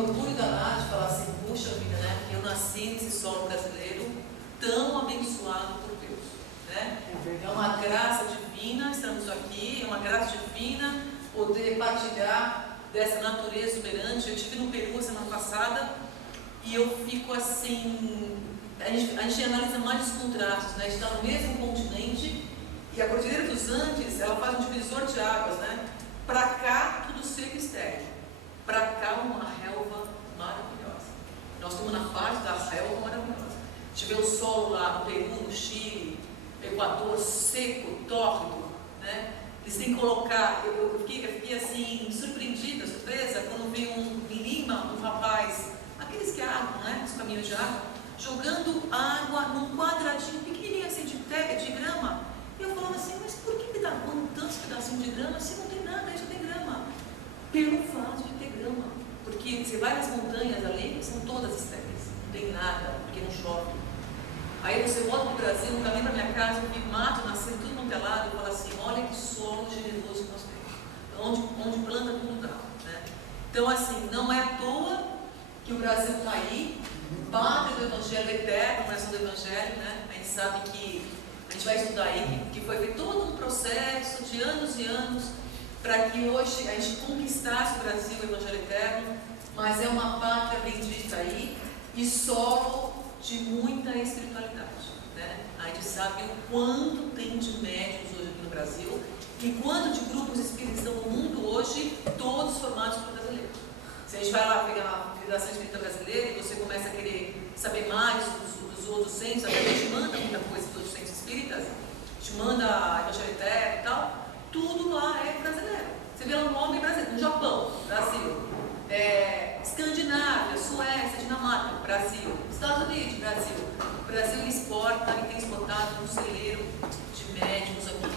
um orgulho danado de falar assim, puxa vida, né? Eu nasci nesse solo brasileiro tão abençoado por Deus, né? É uma graça divina, estamos aqui, é uma graça divina poder partilhar dessa natureza exuberante. Eu estive no Peru semana passada e eu fico assim, a gente analisa mais os contrastes, né? A gente está no mesmo continente e a Cordilheira dos Andes, ela faz um divisor de águas, né? Para cá, tudo seco e estéril. Para cá, uma relva maravilhosa. Nós estamos na parte da relva maravilhosa. A gente vê o solo lá no Peru, no Chile, no Equador, seco, tórrido, né? Eles têm que colocar, eu fiquei assim, surpreendida, surpresa, quando vi em Lima, um rapaz, aqueles que armam, né, os caminhos de água, jogando água num quadradinho pequenininho assim de grama. E eu falava assim, mas por que dá tantos pedacinhos de grama se não tem nada, aí só tem grama? Pelo fato de ter grama, porque você vai nas montanhas ali, são todas estéreis, não tem nada, porque não chove. Aí você volta para o Brasil, no caminho para minha casa, eu vi mato nascendo tudo montelado, e fala assim, olha que solo generoso que nós temos, onde planta tudo dá, né? Então assim, não é à toa que o Brasil está aí, pátria do Evangelho eterno, coração do Evangelho, né? A gente sabe que, a gente vai estudar aí, que foi feito todo um processo de anos e anos, para que hoje a gente conquistasse o Brasil, o Evangelho eterno, mas é uma pátria bendita aí, e solo de muita espiritualidade, né? A gente sabe o quanto tem de médiuns hoje aqui no Brasil e quanto de grupos espíritas estão no mundo hoje, todos formados por brasileiros. Se a gente vai lá pegar a Federação Espírita Brasileira e você começa a querer saber mais dos outros centros, até a gente manda muita coisa dos outros centros espíritas, a gente manda a Evangelho Eterno e tal, tudo lá é brasileiro. Você vê lá o nome brasileiro, no Japão, Brasil. Escandinávia, Suécia, Dinamarca, Brasil. Estados Unidos, Brasil. O Brasil exporta e tem exportado um celeiro de médicos aqui.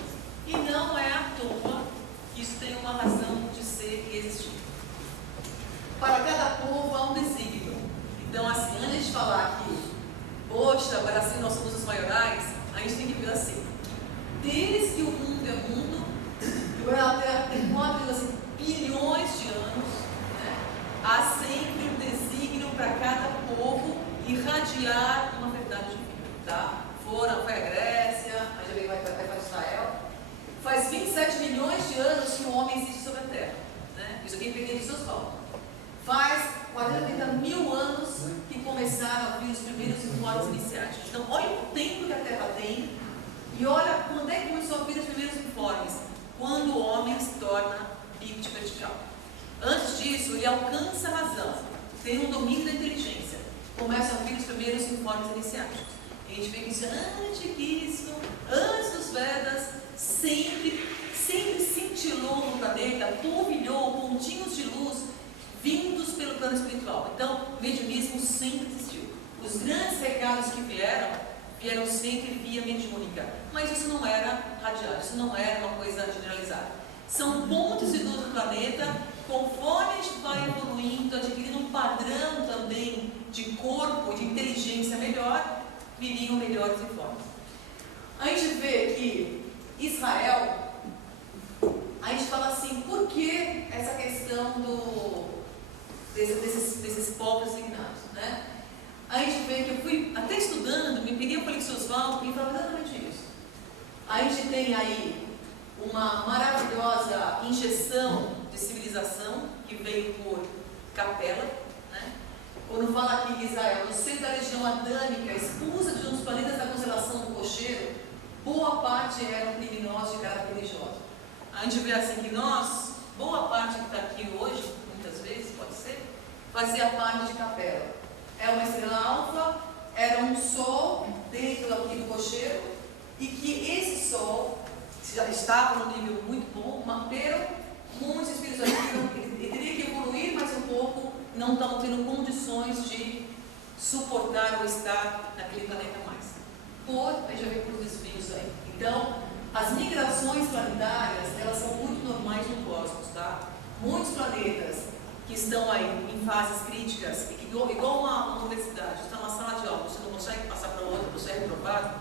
E não é à toa que isso tem uma razão de ser e existir. Para cada povo há um desígnio. Então, assim, antes de falar que, poxa, agora assim nós somos os maiorais, a gente tem que ver assim. Desde que o mundo é mundo, que a Terra tem 4,5 bilhões de anos, né? Há sempre um desígnio para cada povo irradiar uma verdade divina, tá? Foi a Grécia, a gente vai para Israel. Faz 27 milhões de anos que o homem existe sobre a Terra, né? Isso aqui é peguei de seus palmos. Faz 40, 30 mil anos que começaram a vir os primeiros informes iniciais. Então, olha o tempo que a Terra tem e olha quando é que começou a vir os primeiros informes. Quando o homem se torna bípede vertical. Antes disso, ele alcança a razão, tem um domínio da inteligência. Começam a vir os primeiros informes iniciais. A gente vê que isso é antiquíssimo, antes dos Vedas, sempre cintilou no planeta, polvilhou pontinhos de luz vindos pelo plano espiritual. Então, o mediunismo sempre existiu. Os grandes recados que vieram sempre via mediúnica, mas isso não era radiado, isso não era uma coisa generalizada. São pontos de luz do planeta, conforme a gente vai evoluindo, adquirindo um padrão também de corpo, de inteligência melhor, viriam melhores informes. A gente vê que Israel, a gente fala assim, por que essa questão desses povos designados, né? A gente vê que eu fui até estudando, me pedi o Felix Oswaldo e falava exatamente isso. A gente tem aí uma maravilhosa injeção de civilização que veio por Capela, né? Quando fala aqui que Israel, no centro da região adâmica, expulsa de um dos planetas da constelação do Cocheiro, boa parte eram criminosos de caráter religioso. A gente vê assim que nós, boa parte que está aqui hoje, muitas vezes, pode ser, fazia parte de Capela. É uma estrela alfa, era um sol dentro aqui do Cocheiro, e que esse sol já estava num nível muito bom, mas muitos espíritos aqui ele teria que evoluir mais um pouco, não estavam tendo condições de suportar ou estar naquele planeta mais. A gente já vê por desvios aí. Então, as migrações planetárias, elas são muito normais no cosmos, tá? Muitos planetas que estão aí em fases críticas, e que, igual uma universidade, está numa sala de aula, você não consegue passar para outra, você é reprovado,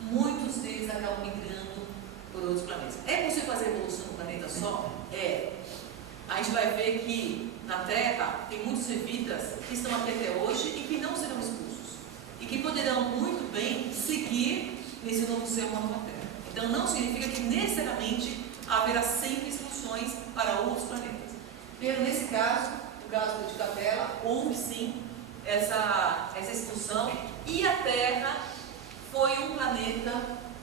muitos deles acabam migrando por outros planetas. É possível fazer evolução no planeta só? É. A gente vai ver que na terra, tem muitos levitas que estão aqui até hoje e que não serão expulsos. E que poderão muito bem seguir nesse novo céu, nova terra. Então não significa que necessariamente haverá sempre expulsões para outros planetas. Pero nesse caso, no caso de Capela, houve sim essa expulsão, e a Terra foi um planeta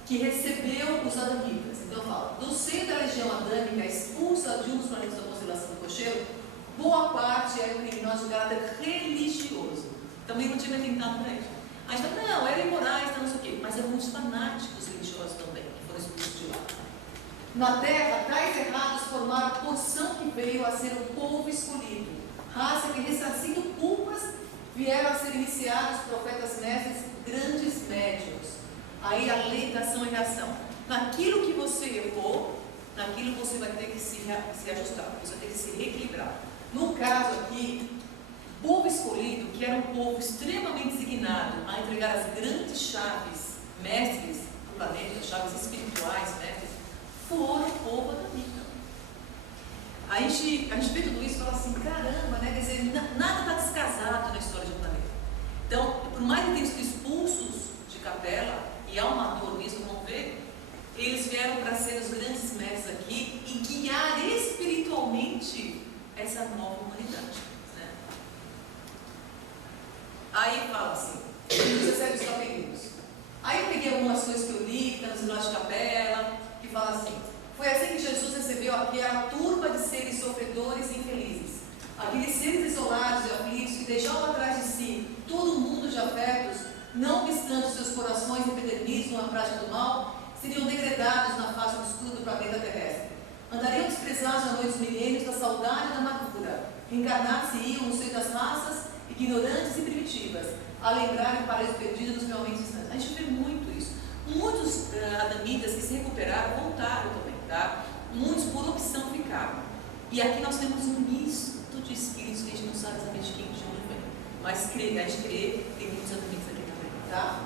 que recebeu os adamitas. Então eu falo, do seio da legião adâmica expulsa de um dos planetas da constelação do Cocheiro, boa parte eram criminosos de caráter religioso. Também não tinha tentado para isso. Aí está, não, eram imorais, não sei o quê, mas muitos fanáticos religiosos também, que foram expulsos de lá. Na terra, tais errados formaram a porção que veio a ser um povo escolhido, raça que, ressarcindo culpas, vieram a ser iniciados profetas mestres, grandes médios. Aí a lei da ação e reação. Naquilo que você errou, naquilo você vai ter que se ajustar, você vai ter que se reequilibrar. No caso aqui, o povo escolhido, que era um povo extremamente designado a entregar as grandes chaves mestres do planeta, chaves espirituais mestres, foram o povo adamita. A gente vê tudo isso e fala assim, caramba, né? Quer dizer, nada está descasado na história do planeta. Então, por mais que tenham sido expulsos de Capela, e há uma dor nisso, vamos ver, eles vieram para ser os grandes mestres aqui e guiar espiritualmente essa nova humanidade. Né? Aí fala assim, eles recebem os capelinhos. Aí eu peguei algumas coisas que eu li, que estão no de Capela, que fala assim, foi assim que Jesus recebeu aquela turba de seres sofredores e infelizes, aqueles seres isolados e aflitos que deixavam atrás de si todo mundo de afetos, não obstante seus corações empedernidos na prática do mal, seriam degradados na face obscura do planeta terrestre. Andariam desprezados na noite dos milênios da saudade e da amargura, reencarnar-se-iam no seio das raças ignorantes e primitivas, a lembrarem para os perdidos dos realmente instantes. A gente vê muito isso. Muitos adamitas que se recuperaram voltaram também, tá? Muitos por opção ficaram. E aqui nós temos um misto de espíritos que a gente não sabe exatamente quem de onde vem. Mas a gente crê que tem muitos adamitas aqui também, tá?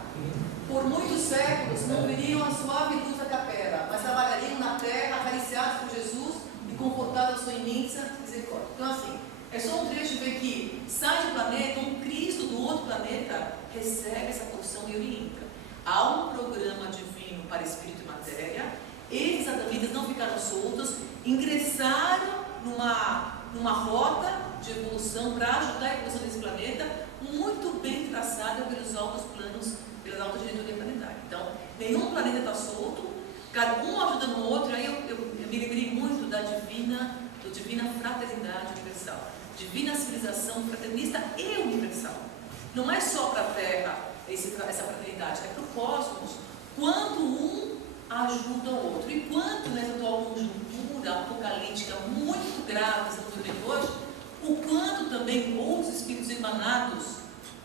Por muitos séculos não veriam a suave luz da capela, mas trabalhariam na terra, acariciados por Jesus e confortados com sua imensa misericórdia. Então assim, é só um trecho de ver que sai de um planeta, um Cristo do outro planeta recebe essa porção e orienta. Há um programa divino para espírito e matéria. Esses adamitas não ficaram soltos, ingressaram numa rota de evolução para ajudar a evolução desse planeta, muito bem traçada pelos altos planos, pela alta diretoria planetária. Então, nenhum planeta está solto, cada um ajuda no outro. Aí eu me lembrei muito da divina fraternidade universal, divina civilização fraternista e universal. Não é só para a Terra essa fraternidade, é para o cosmos. Quanto um ajuda o outro, e quanto nessa atual conjuntura apocalíptica muito grave que estamos vivendo hoje, o quanto também outros espíritos emanados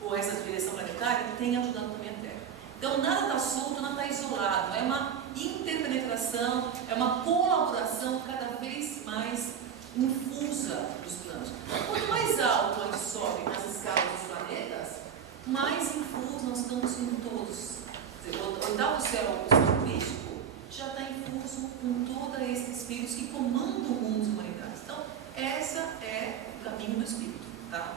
por essa direção planetária têm ajudado também a Terra. Então nada está solto, nada está isolado, é uma interpenetração, é uma colaboração cada vez mais infusa dos planos. Quanto mais alto a gente sobe nas escalas dos planetas, mais infuso nós estamos em todos. O oitavo céu crítico já está infuso com todos esses espíritos que comandam o mundo das humanidades. Então, essa é o caminho do espírito, tá?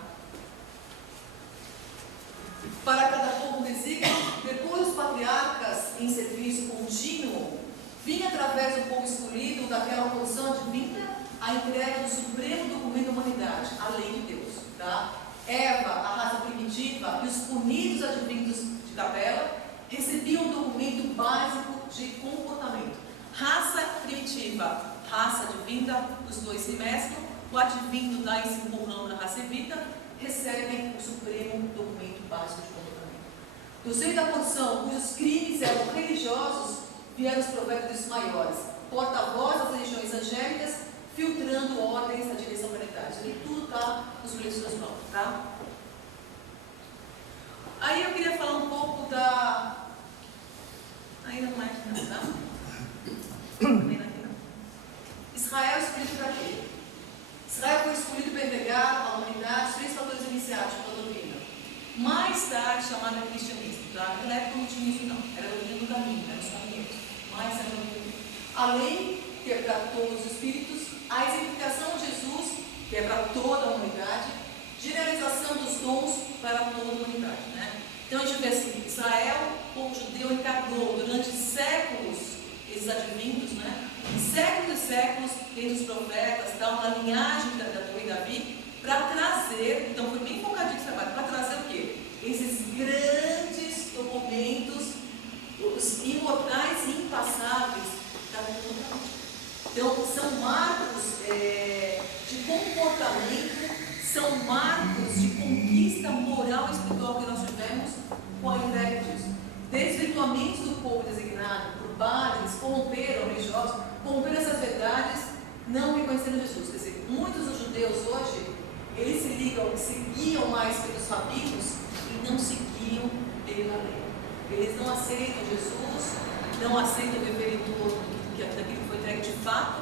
Para cada povo desígnio, depois os patriarcas em serviço contínuo, vinha através do povo escolhido, daquela porção divina, a entrega do supremo documento da humanidade, a lei de Deus, tá? Eva, a raça primitiva, e os punidos advindos de Capela recebiam um documento básico de comportamento. Raça primitiva, raça divina, os dois se mesclam, o advindo dá esse empurrão na raça evita, recebem o supremo documento básico de comportamento. Do seio da porção, cujos crimes eram religiosos, vieram os profetas maiores, porta-voz das religiões angélicas, filtrando ordens na direção planetária. Isso aqui tudo está nos livros das mãos, tá? Aí eu queria falar um pouco da... Ainda não é aqui não, tá? Também não é aqui não. Israel escolhido para quê? Israel foi escolhido para entregar à humanidade os 3 fatores iniciáticos da doutrina. Mais tarde chamada cristianismo, tá? Naquela época não tinha isso não. Era a doutrina do caminho, eram os caminhos. Mais tarde a doutrina. A lei, que é para todos os espíritos, a exemplificação de Jesus, que é para toda a humanidade, de realização dos dons para toda a humanidade, né? Então a gente vê assim, Israel, o povo judeu encarnou durante séculos esses advindos, né? Séculos e séculos, entre os profetas, na linhagem do rei Davi, para trazer, então foi bem focadinho esse trabalho, para trazer o quê? Esses grandes documentos, os imortais e impassáveis da cultura. Então, são marcos de comportamento, são marcos de conquista moral e espiritual que nós tivemos com a entrega disso. Desvirtuamentos do povo designado por padres, corromperam religiosos, corromperam essas verdades, não reconhecendo Jesus. Quer dizer, muitos dos judeus hoje, eles seguiam mais pelos rabinos e não seguiam pela lei. Eles não aceitam Jesus, não aceitam viver em torno daquilo que foi entregue de fato,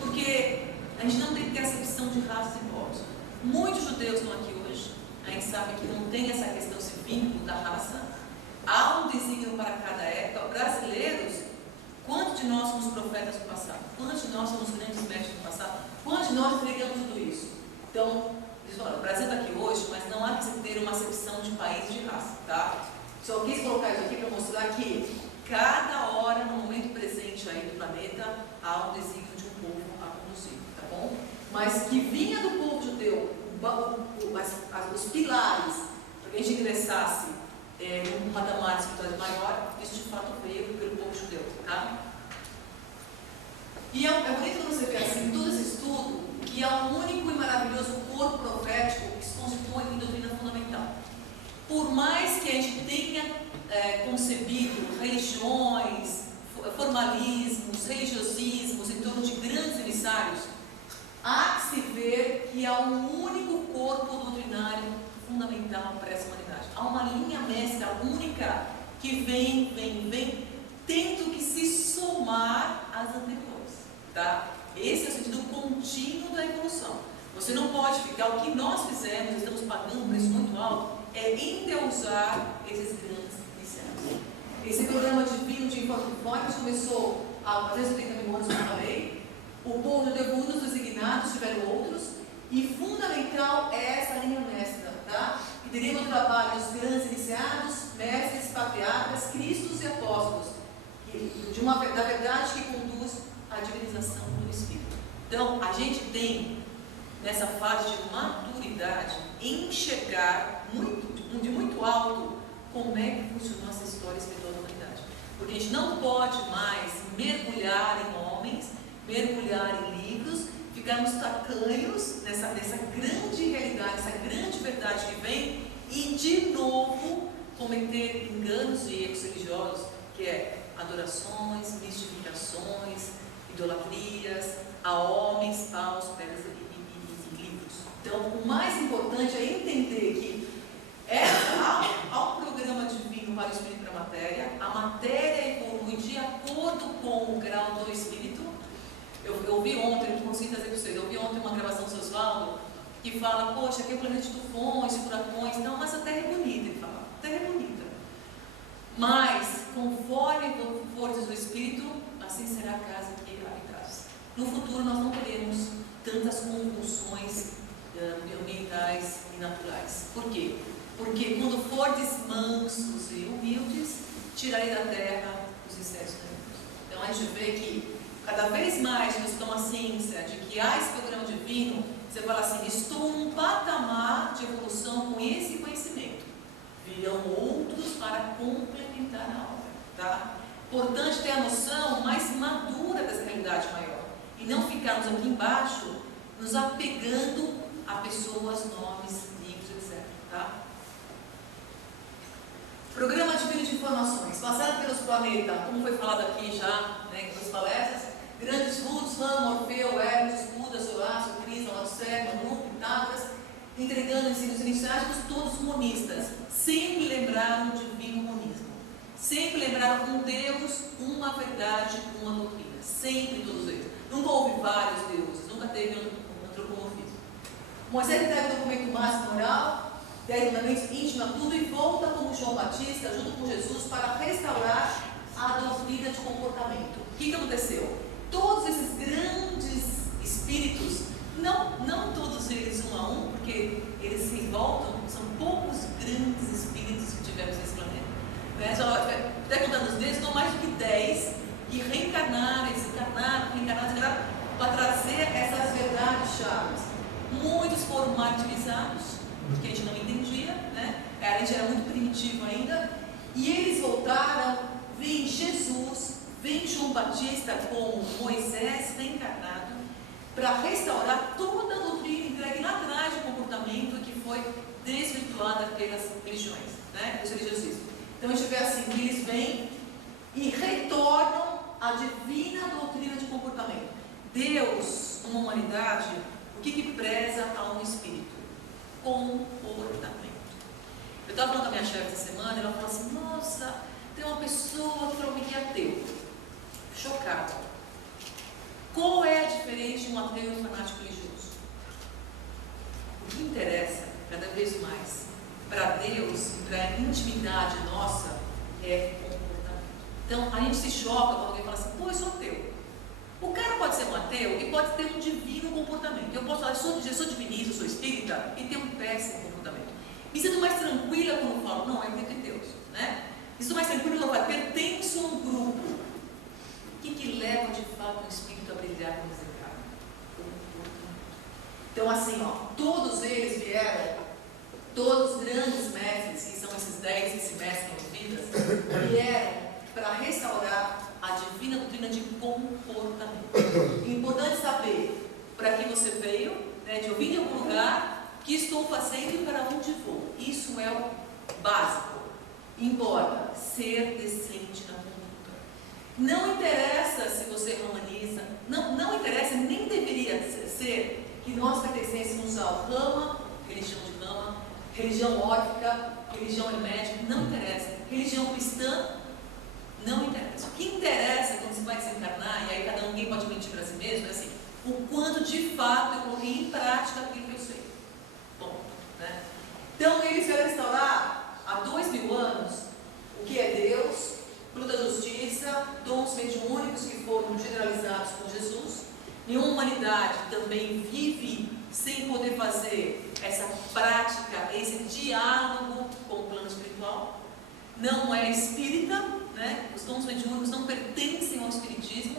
porque a gente não tem que ter acepção de raças e povos. Muitos judeus estão aqui hoje, a gente sabe que não tem essa questão, esse vínculo da raça. Há um desígnio para cada época. Brasileiros, quantos de nós somos profetas do passado? Quantos de nós somos grandes mestres do passado? Quantos de nós entregamos tudo isso? Então, o Brasil está aqui hoje, mas não há que ter uma acepção de país e de raça, tá? Só quis colocar isso aqui para mostrar que cada hora, no momento presente aí do planeta, há um desígnio de um povo a conduzir, tá bom? Mas que vinha do povo judeu, os pilares, para que a gente ingressasse num patamar espiritual maior, isso de fato veio pelo povo judeu, tá? E é bonito quando você vê assim, todo esse estudo, que é um único e maravilhoso corpo profético que se constitui em doutrina fundamental. Por mais que a gente tenha concebido religiões, formalismos, religiosismos em torno de grandes emissários, há que se ver que há um único corpo doutrinário fundamental para essa humanidade. Há uma linha mestra única que vem, tendo que se somar às anteriores, tá? Esse é o sentido contínuo da evolução. Você não pode ficar, o que nós fizemos, estamos pagando um preço muito alto, é endeusar esses grandes iniciados. Esse programa divino de informes começou há 330 mil anos, como eu falei. O povo judeu, uns designados, tiveram outros, e fundamental é essa linha mestra, tá? E teremos o trabalho dos grandes iniciados, mestres, patriarcas, cristos e apóstolos, da verdade que conduz à divinização do Espírito. Então, a gente tem, nessa fase de maturidade, enxergar de muito alto como é que funcionou essa história espiritual da humanidade. Porque a gente não pode mais mergulhar em homens, mergulhar em livros, ficarmos tacanhos nessa grande realidade, essa grande verdade que vem, e de novo cometer enganos e erros religiosos, que é adorações, mistificações, idolatrias, a homens, paus, pedras e livros. Então, o mais importante é entender que há um programa divino para o Espírito e para a matéria evolui de acordo com o grau do Espírito. Eu ouvi ontem, não consegui trazer para vocês, eu ouvi ontem uma gravação do seu Osvaldo, que fala, poxa, aqui é o planeta de tufões, de furacões, não, mas a Terra é bonita, ele fala, a Terra é bonita. Mas, conforme forças do Espírito, assim será a casa que habitais. No futuro nós não teremos tantas convulsões ambientais e naturais. Por quê? Porque quando fordes mansos e humildes, tirarei da terra os insetos daninhos. Então a gente vê que cada vez mais nós tomamos a ciência de que há esse programa divino. Você fala assim, estou num patamar de evolução com esse conhecimento. Virão outros para complementar a obra, tá? Importante ter a noção mais madura dessa realidade maior. E não ficarmos aqui embaixo nos apegando a pessoas, nomes, livros, etc. Tá? Programa divino de informações, passado pelos planetas, como foi falado aqui já, né, nas palestras, grandes vultos, Ramo, Orfeu, Hermes, Buda, Horácio, Krishna, Lacerda, Manu, Pitágoras, entregando ensinos iniciáticos, todos monistas, sempre lembraram o divino monismo, sempre lembraram um Deus, uma verdade, uma doutrina, sempre todos eles. Nunca houve vários deuses, nunca teve um antropomorfismo. Moisés entrega o documento máximo moral, 10 mandamentos, íntima, tudo, e volta como João Batista, junto com Jesus, para restaurar a doutrina de comportamento. O que aconteceu? Todos esses grandes espíritos, não todos eles um a porque eles se voltam, são poucos grandes espíritos que tivemos nesse planeta. Né? Só, até contando os dedos, não mais do que 10 que reencarnaram, reencarnaram, para trazer essas verdades chaves. Muitos foram martirizados, porque a gente não entendia, né? A gente era muito primitivo ainda, e eles voltaram, vem Jesus, vem João Batista com Moisés reencarnado, para restaurar toda a doutrina entregue lá atrás de comportamento que foi desvirtuada pelas religiões, né? Dos religiosismos. Então a gente vê assim, que eles vêm e retornam a divina doutrina de comportamento. Deus, uma humanidade, o que preza a um espírito? Comportamento. Eu estava falando com a minha chefe essa semana, ela falou assim, nossa, tem uma pessoa que falou que é ateu. Chocada. Qual é a diferença de um ateu e um fanático religioso? O que interessa, cada vez mais, para Deus, para a intimidade nossa, é comportamento. Então, a gente se choca quando alguém fala assim, pô, eu sou ateu. O cara pode ser um ateu e pode ter um divino comportamento. Eu posso falar, eu sou divinista, eu sou espírita, e ter um péssimo comportamento. Me sinto mais tranquila quando eu falo, não, é porque Deus, né? Me sinto mais tranquila quando eu falo, pertenço a um grupo. O que leva de fato o espírito a brilhar quando desencarna? Então, assim, ó, todos eles vieram, todos os grandes mestres, que são esses 10 que se mesclam em vidas, vieram para restaurar a divina doutrina de comportamento. Importante saber para que você veio, né, de ouvir em algum lugar, o que estou fazendo e para onde vou. Isso é o básico. Importa ser decente na conduta. Não interessa se você romaniza, não interessa, nem deveria ser que nós pertencêssemos ao rama, religião de rama, religião órfica, religião hermética, não interessa. Religião cristã, não interessa. O que interessa quando você vai desencarnar, e aí ninguém pode mentir para si mesmo, é assim, o quanto de fato eu coloquei em prática aquilo que eu sei. Bom, né? Então eles vieram restaurar há 2000 anos o que é Deus, fruto da justiça, dons mediúnicos que foram generalizados por Jesus. Nenhuma humanidade também vive sem poder fazer essa prática, esse diálogo com o plano espiritual. Não é espírita, né? Os dons mediúnicos não pertencem ao espiritismo.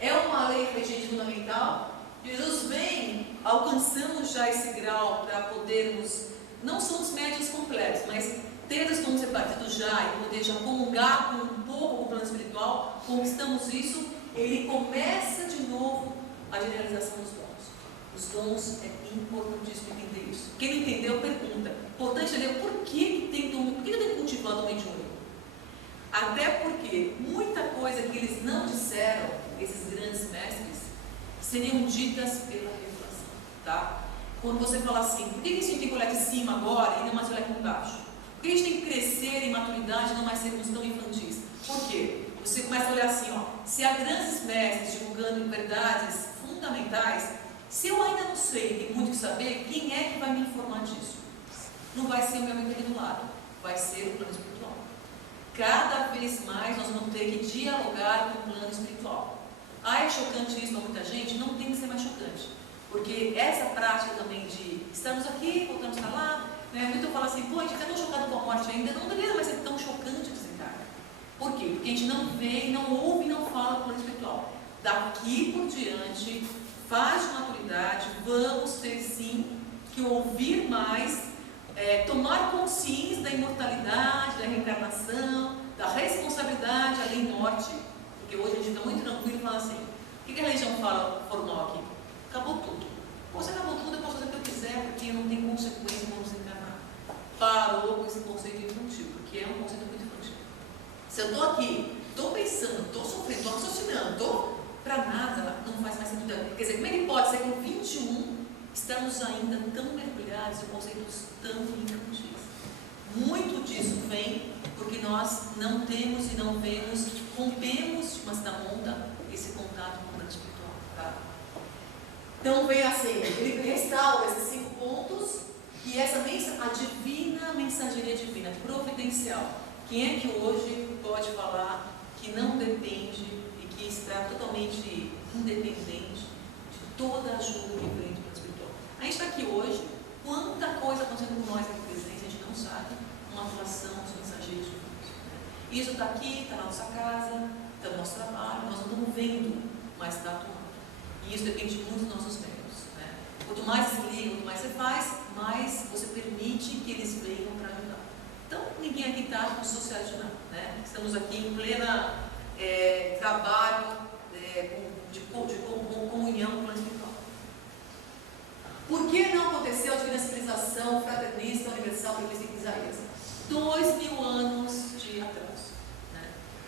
É uma lei regente fundamental. Jesus vem, alcançamos já esse grau para podermos, não somos médiuns completos, mas ter os dons repartidos já e poder já comungar com um pouco o plano espiritual, conquistamos isso, ele começa de novo a generalização dos dons. Os dons é importantíssimo entender isso. Quem não entendeu, pergunta. Importante entender por que tem dom, por que eu tenho cultivado o mediúnico? Até porque muita coisa que eles não disseram, esses grandes mestres, seriam ditas pela revelação, tá? Quando você fala assim, por que a gente tem que olhar de cima agora e não mais olhar aqui embaixo? Por que a gente tem que crescer em maturidade e não mais sermos tão infantis? Por quê? Você começa a olhar assim, ó, se há grandes mestres divulgando verdades fundamentais, se eu ainda não sei, tem muito que saber, quem é que vai me informar disso? Não vai ser o meu amigo aqui do lado, vai ser o plano espiritual. Cada vez mais nós vamos ter que dialogar com o plano espiritual. Ah, é chocante isso para muita gente? Não tem que ser mais chocante. Porque essa prática também de estamos aqui, voltamos para lá, né? Muito fala assim, pô, a gente está tão chocado com a morte ainda, não deveria mais ser tão chocante desencarnar. Por quê? Porque a gente não vê, não ouve e não fala do plano espiritual. Daqui por diante, fase de maturidade, vamos ter sim que ouvir mais, tomar consciência da imortalidade, da reencarnação, da responsabilidade além da morte, porque hoje a gente está muito tranquilo e fala assim, o que a religião formou aqui? Acabou tudo. Pô, se acabou tudo, eu posso fazer o que eu quiser, porque não tem consequência quando desencarnar. Parou com esse conceito infantil, porque é um conceito muito infantil. Se eu estou aqui, estou pensando, estou sofrendo, estou raciocinando, para nada, não faz mais sentido. Quer dizer, como é que pode ser que com 21 estamos ainda tão mergulhados em conceitos tão infantis? Muito disso vem porque nós não temos e não vemos, rompemos de uma certa monta esse contato com o plano espiritual. Tá? Então vem assim, ele restaura esses 5 pontos e essa a divina mensageria divina, providencial. Quem é que hoje pode falar que não depende e que está totalmente independente de toda a ajuda que vem do plano espiritual? A gente está aqui hoje, quando acontecendo com nós aqui presentes, a gente não sabe uma atuação dos mensageiros de Deus. Isso está aqui, está na nossa casa, está no nosso trabalho, nós não estamos vendo, mas está atuando. E isso depende muito dos nossos membros. Quanto mais se liga, quanto mais você faz, mais você permite que eles venham para ajudar. Então, ninguém aqui está com sucesso de nada. Estamos aqui em plena trabalho de comunhão com o espiritual. Por que não aconteceu a divina civilização fraternista universal prevista em Isaías? 2000 anos de atraso.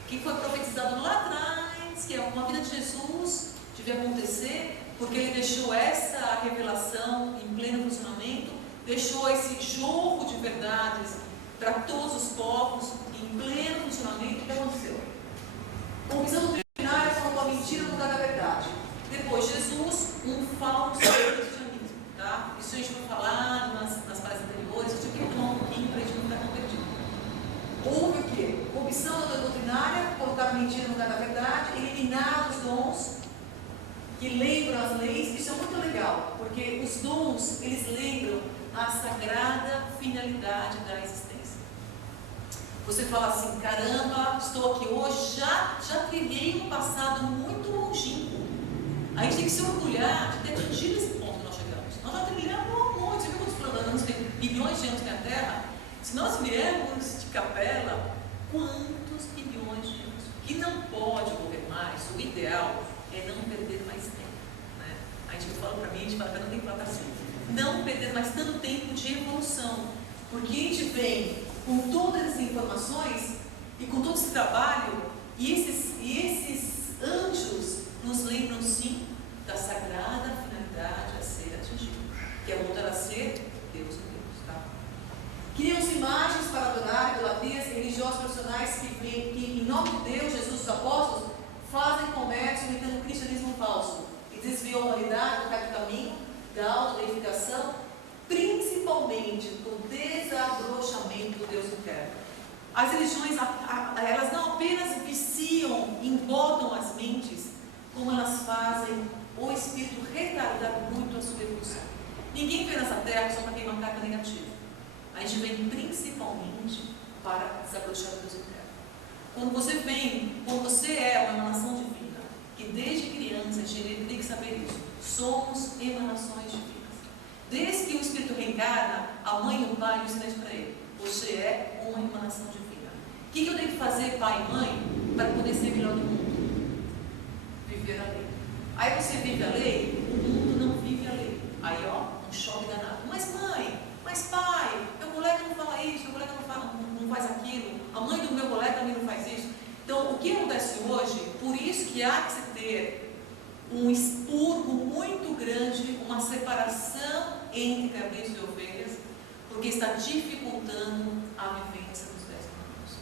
Que foi profetizado lá atrás, que uma vida de Jesus devia acontecer, porque ele deixou essa revelação em pleno funcionamento, deixou esse jorro de verdades para todos os povos em pleno funcionamento. O que aconteceu? Corrupção doutrinária colocou a mentira no lugar da verdade. Depois Jesus, um falso cristianismo. Tá? Isso a gente vai falar nas páginas anteriores, eu tive que tomar um pouquinho para a gente não ficar tão perdido. Houve o quê? Corrupção doutrinária, colocar a mentira no lugar da verdade, eliminar os dons que lembram as leis. Isso é muito legal, porque os dons, eles lembram a sagrada finalidade da existência. Você fala assim, caramba, estou aqui hoje, já trilhei um passado muito longínquo. A gente tem que se orgulhar de ter atingido esse ponto que nós chegamos. Nós já trilhamos um monte, você viu quantos planetas tem, bilhões de anos na Terra? Se nós viemos de Capela, quantos bilhões de anos? Que não pode ocorrer mais, o ideal é não perder mais tempo. A gente fala para mim, a gente fala para não tem que falar assim, não perder mais tanto tempo de evolução, porque a gente vem com todas essas informações e com todo esse trabalho, e esses anjos nos lembram sim da sagrada finalidade a ser atingida, que é voltar a ser Deus em Deus. Tá? Criam-se imagens para adorar, idolatrias e religiosos profissionais que, em nome de Deus, Jesus, os apóstolos, fazem comércio imitando o cristianismo falso e desviam a humanidade do caminho da autodeificação, principalmente do desabrochamento do Deus interno. As religiões, elas não apenas viciam, embotam as mentes, como elas fazem o espírito retardar muito a sua evolução. Ninguém vem nessa terra só para queimar carga negativa. A gente vem principalmente para desabrochar o Deus interno. Quando você é uma emanação divina, que desde criança a gente tem que saber isso, somos emanações divinas. Desde que o Espírito reencarna, a mãe e o pai ensinam isso para ele. Você é uma emanação divina. O que eu tenho que fazer, pai e mãe, para poder ser melhor no mundo? Viver a lei. Aí você vive a lei, o mundo não vive a lei. Aí, um choque danado. Mas mãe, mas pai, meu colega não fala isso, meu colega não faz aquilo, a mãe do meu colega também não faz isso. Então, o que acontece hoje, por isso que há que se ter um expurgo muito grande, uma separação entre cabritos e ovelhas, porque está dificultando a vivência dos 10 mandamentos.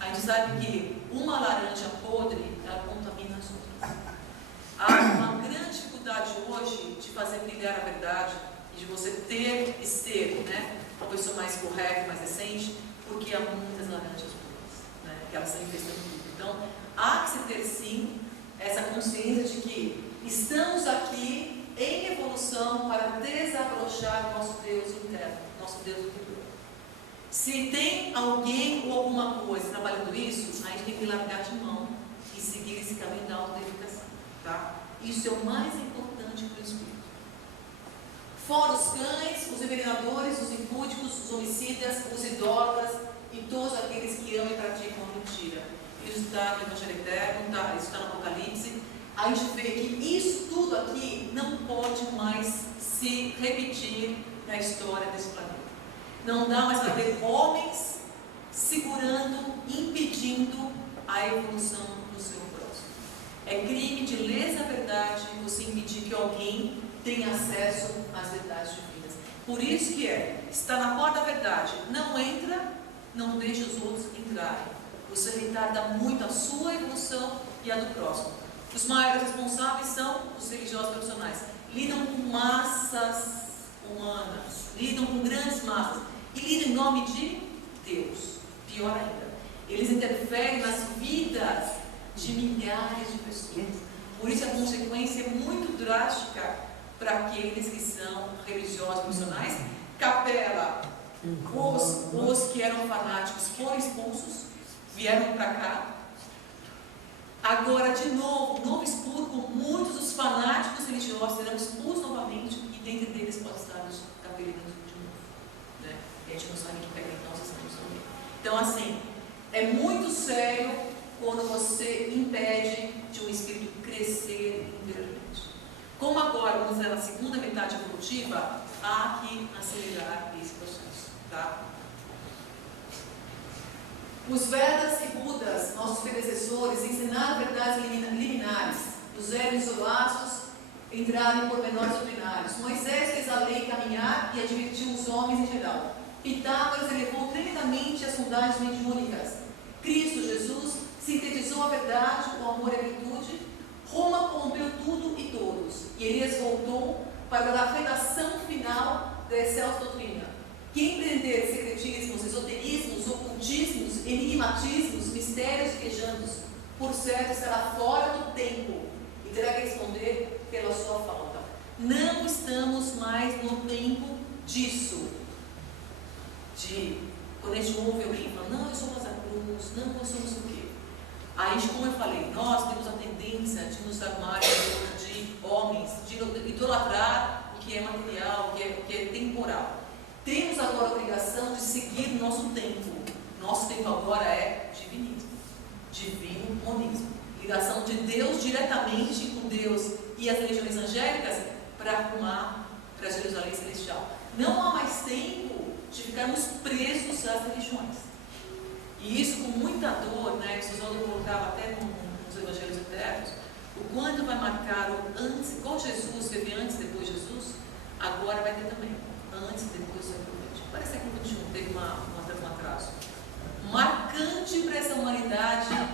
A gente sabe que uma laranja podre, ela contamina as outras. Há uma grande dificuldade hoje de fazer brilhar a verdade e de você ter e ser uma pessoa mais correta, mais decente, porque há muitas laranjas boas, que elas estão infestando tudo. Então, há que se ter sim essa consciência de que estamos aqui em evolução para desabrochar nosso Deus interno, nosso Deus interior. Se tem alguém ou alguma coisa trabalhando isso, a gente tem que largar de mão e seguir esse caminho da autodedicação. Tá? Isso é o mais importante para o Espírito. Fora os cães, os envenenadores, os impúdicos, os homicidas, os idólatras e todos aqueles que amam e praticam a mentira. Isso está no Evangelho Eterno, isso está no Apocalipse. A gente vê que isso tudo aqui não pode mais se repetir na história desse planeta. Não dá mais para ter homens segurando, impedindo a evolução do seu próximo. É crime de lesa verdade você impedir que alguém tenha acesso às verdades divinas. Por isso que está na porta da verdade. Não entra, não deixa os outros entrarem. Você retarda muito a sua evolução e a do próximo. Os maiores responsáveis são os religiosos profissionais. Lidam com massas humanas, lidam com grandes massas e lidam em nome de Deus. Pior ainda, eles interferem nas vidas de milhares de pessoas. Por isso a consequência é muito drástica para aqueles que são religiosos profissionais, Capela, os que eram fanáticos foram expulsos, vieram para cá. Agora, de novo, novo expurgo, muitos dos fanáticos religiosos serão expulsos novamente, e dentre deles pode estar os capelinos de novo. Né? E a gente não sabe que pega então, vocês não sabem. Então, assim, é muito sério quando você impede de um espírito crescer interiormente. Como agora, vamos dizer, na segunda metade evolutiva, há que acelerar esse processo. Tá? Os Vedas e Budas, nossos predecessores, ensinaram verdades liminares. Os velhos isolados entraram em pormenores doutrinários. Moisés fez a lei caminhar e advertiu os homens em geral. Pitágoras elevou tremendamente as fundagens mediúnicas. Cristo Jesus sintetizou a verdade, o amor e a virtude. Roma corrompeu tudo e todos. E Elias voltou para a redação final da excelsa doutrina. Quem entender secretismos, esoterismos, ocultismos, enigmatismos, mistérios e quejandos, por certo estará fora do tempo e terá que responder pela sua falta. Não estamos mais no tempo disso. Quando a gente ouve alguém falando, não, eu sou Rosa Cruz, não, eu sou não sei o quê. Aí, como eu falei, nós temos a tendência de nos armar de homens, de idolatrar o que é material, o que é temporal. Temos agora a obrigação de seguir o nosso tempo. Nosso tempo agora é divinismo, divino monismo. Ligação de Deus diretamente com Deus e as religiões angélicas para arrumar para Jerusalém Celestial. Não há mais tempo de ficarmos presos às religiões. E isso com muita dor, né, que Suzano colocava até nos Evangelhos Eternos, o quanto vai marcar o antes, igual Jesus teve antes e depois de Jesus, agora vai ter também. Antes e depois do século XX. Parece que o século XXI teve um atraso. Marcante para essa humanidade,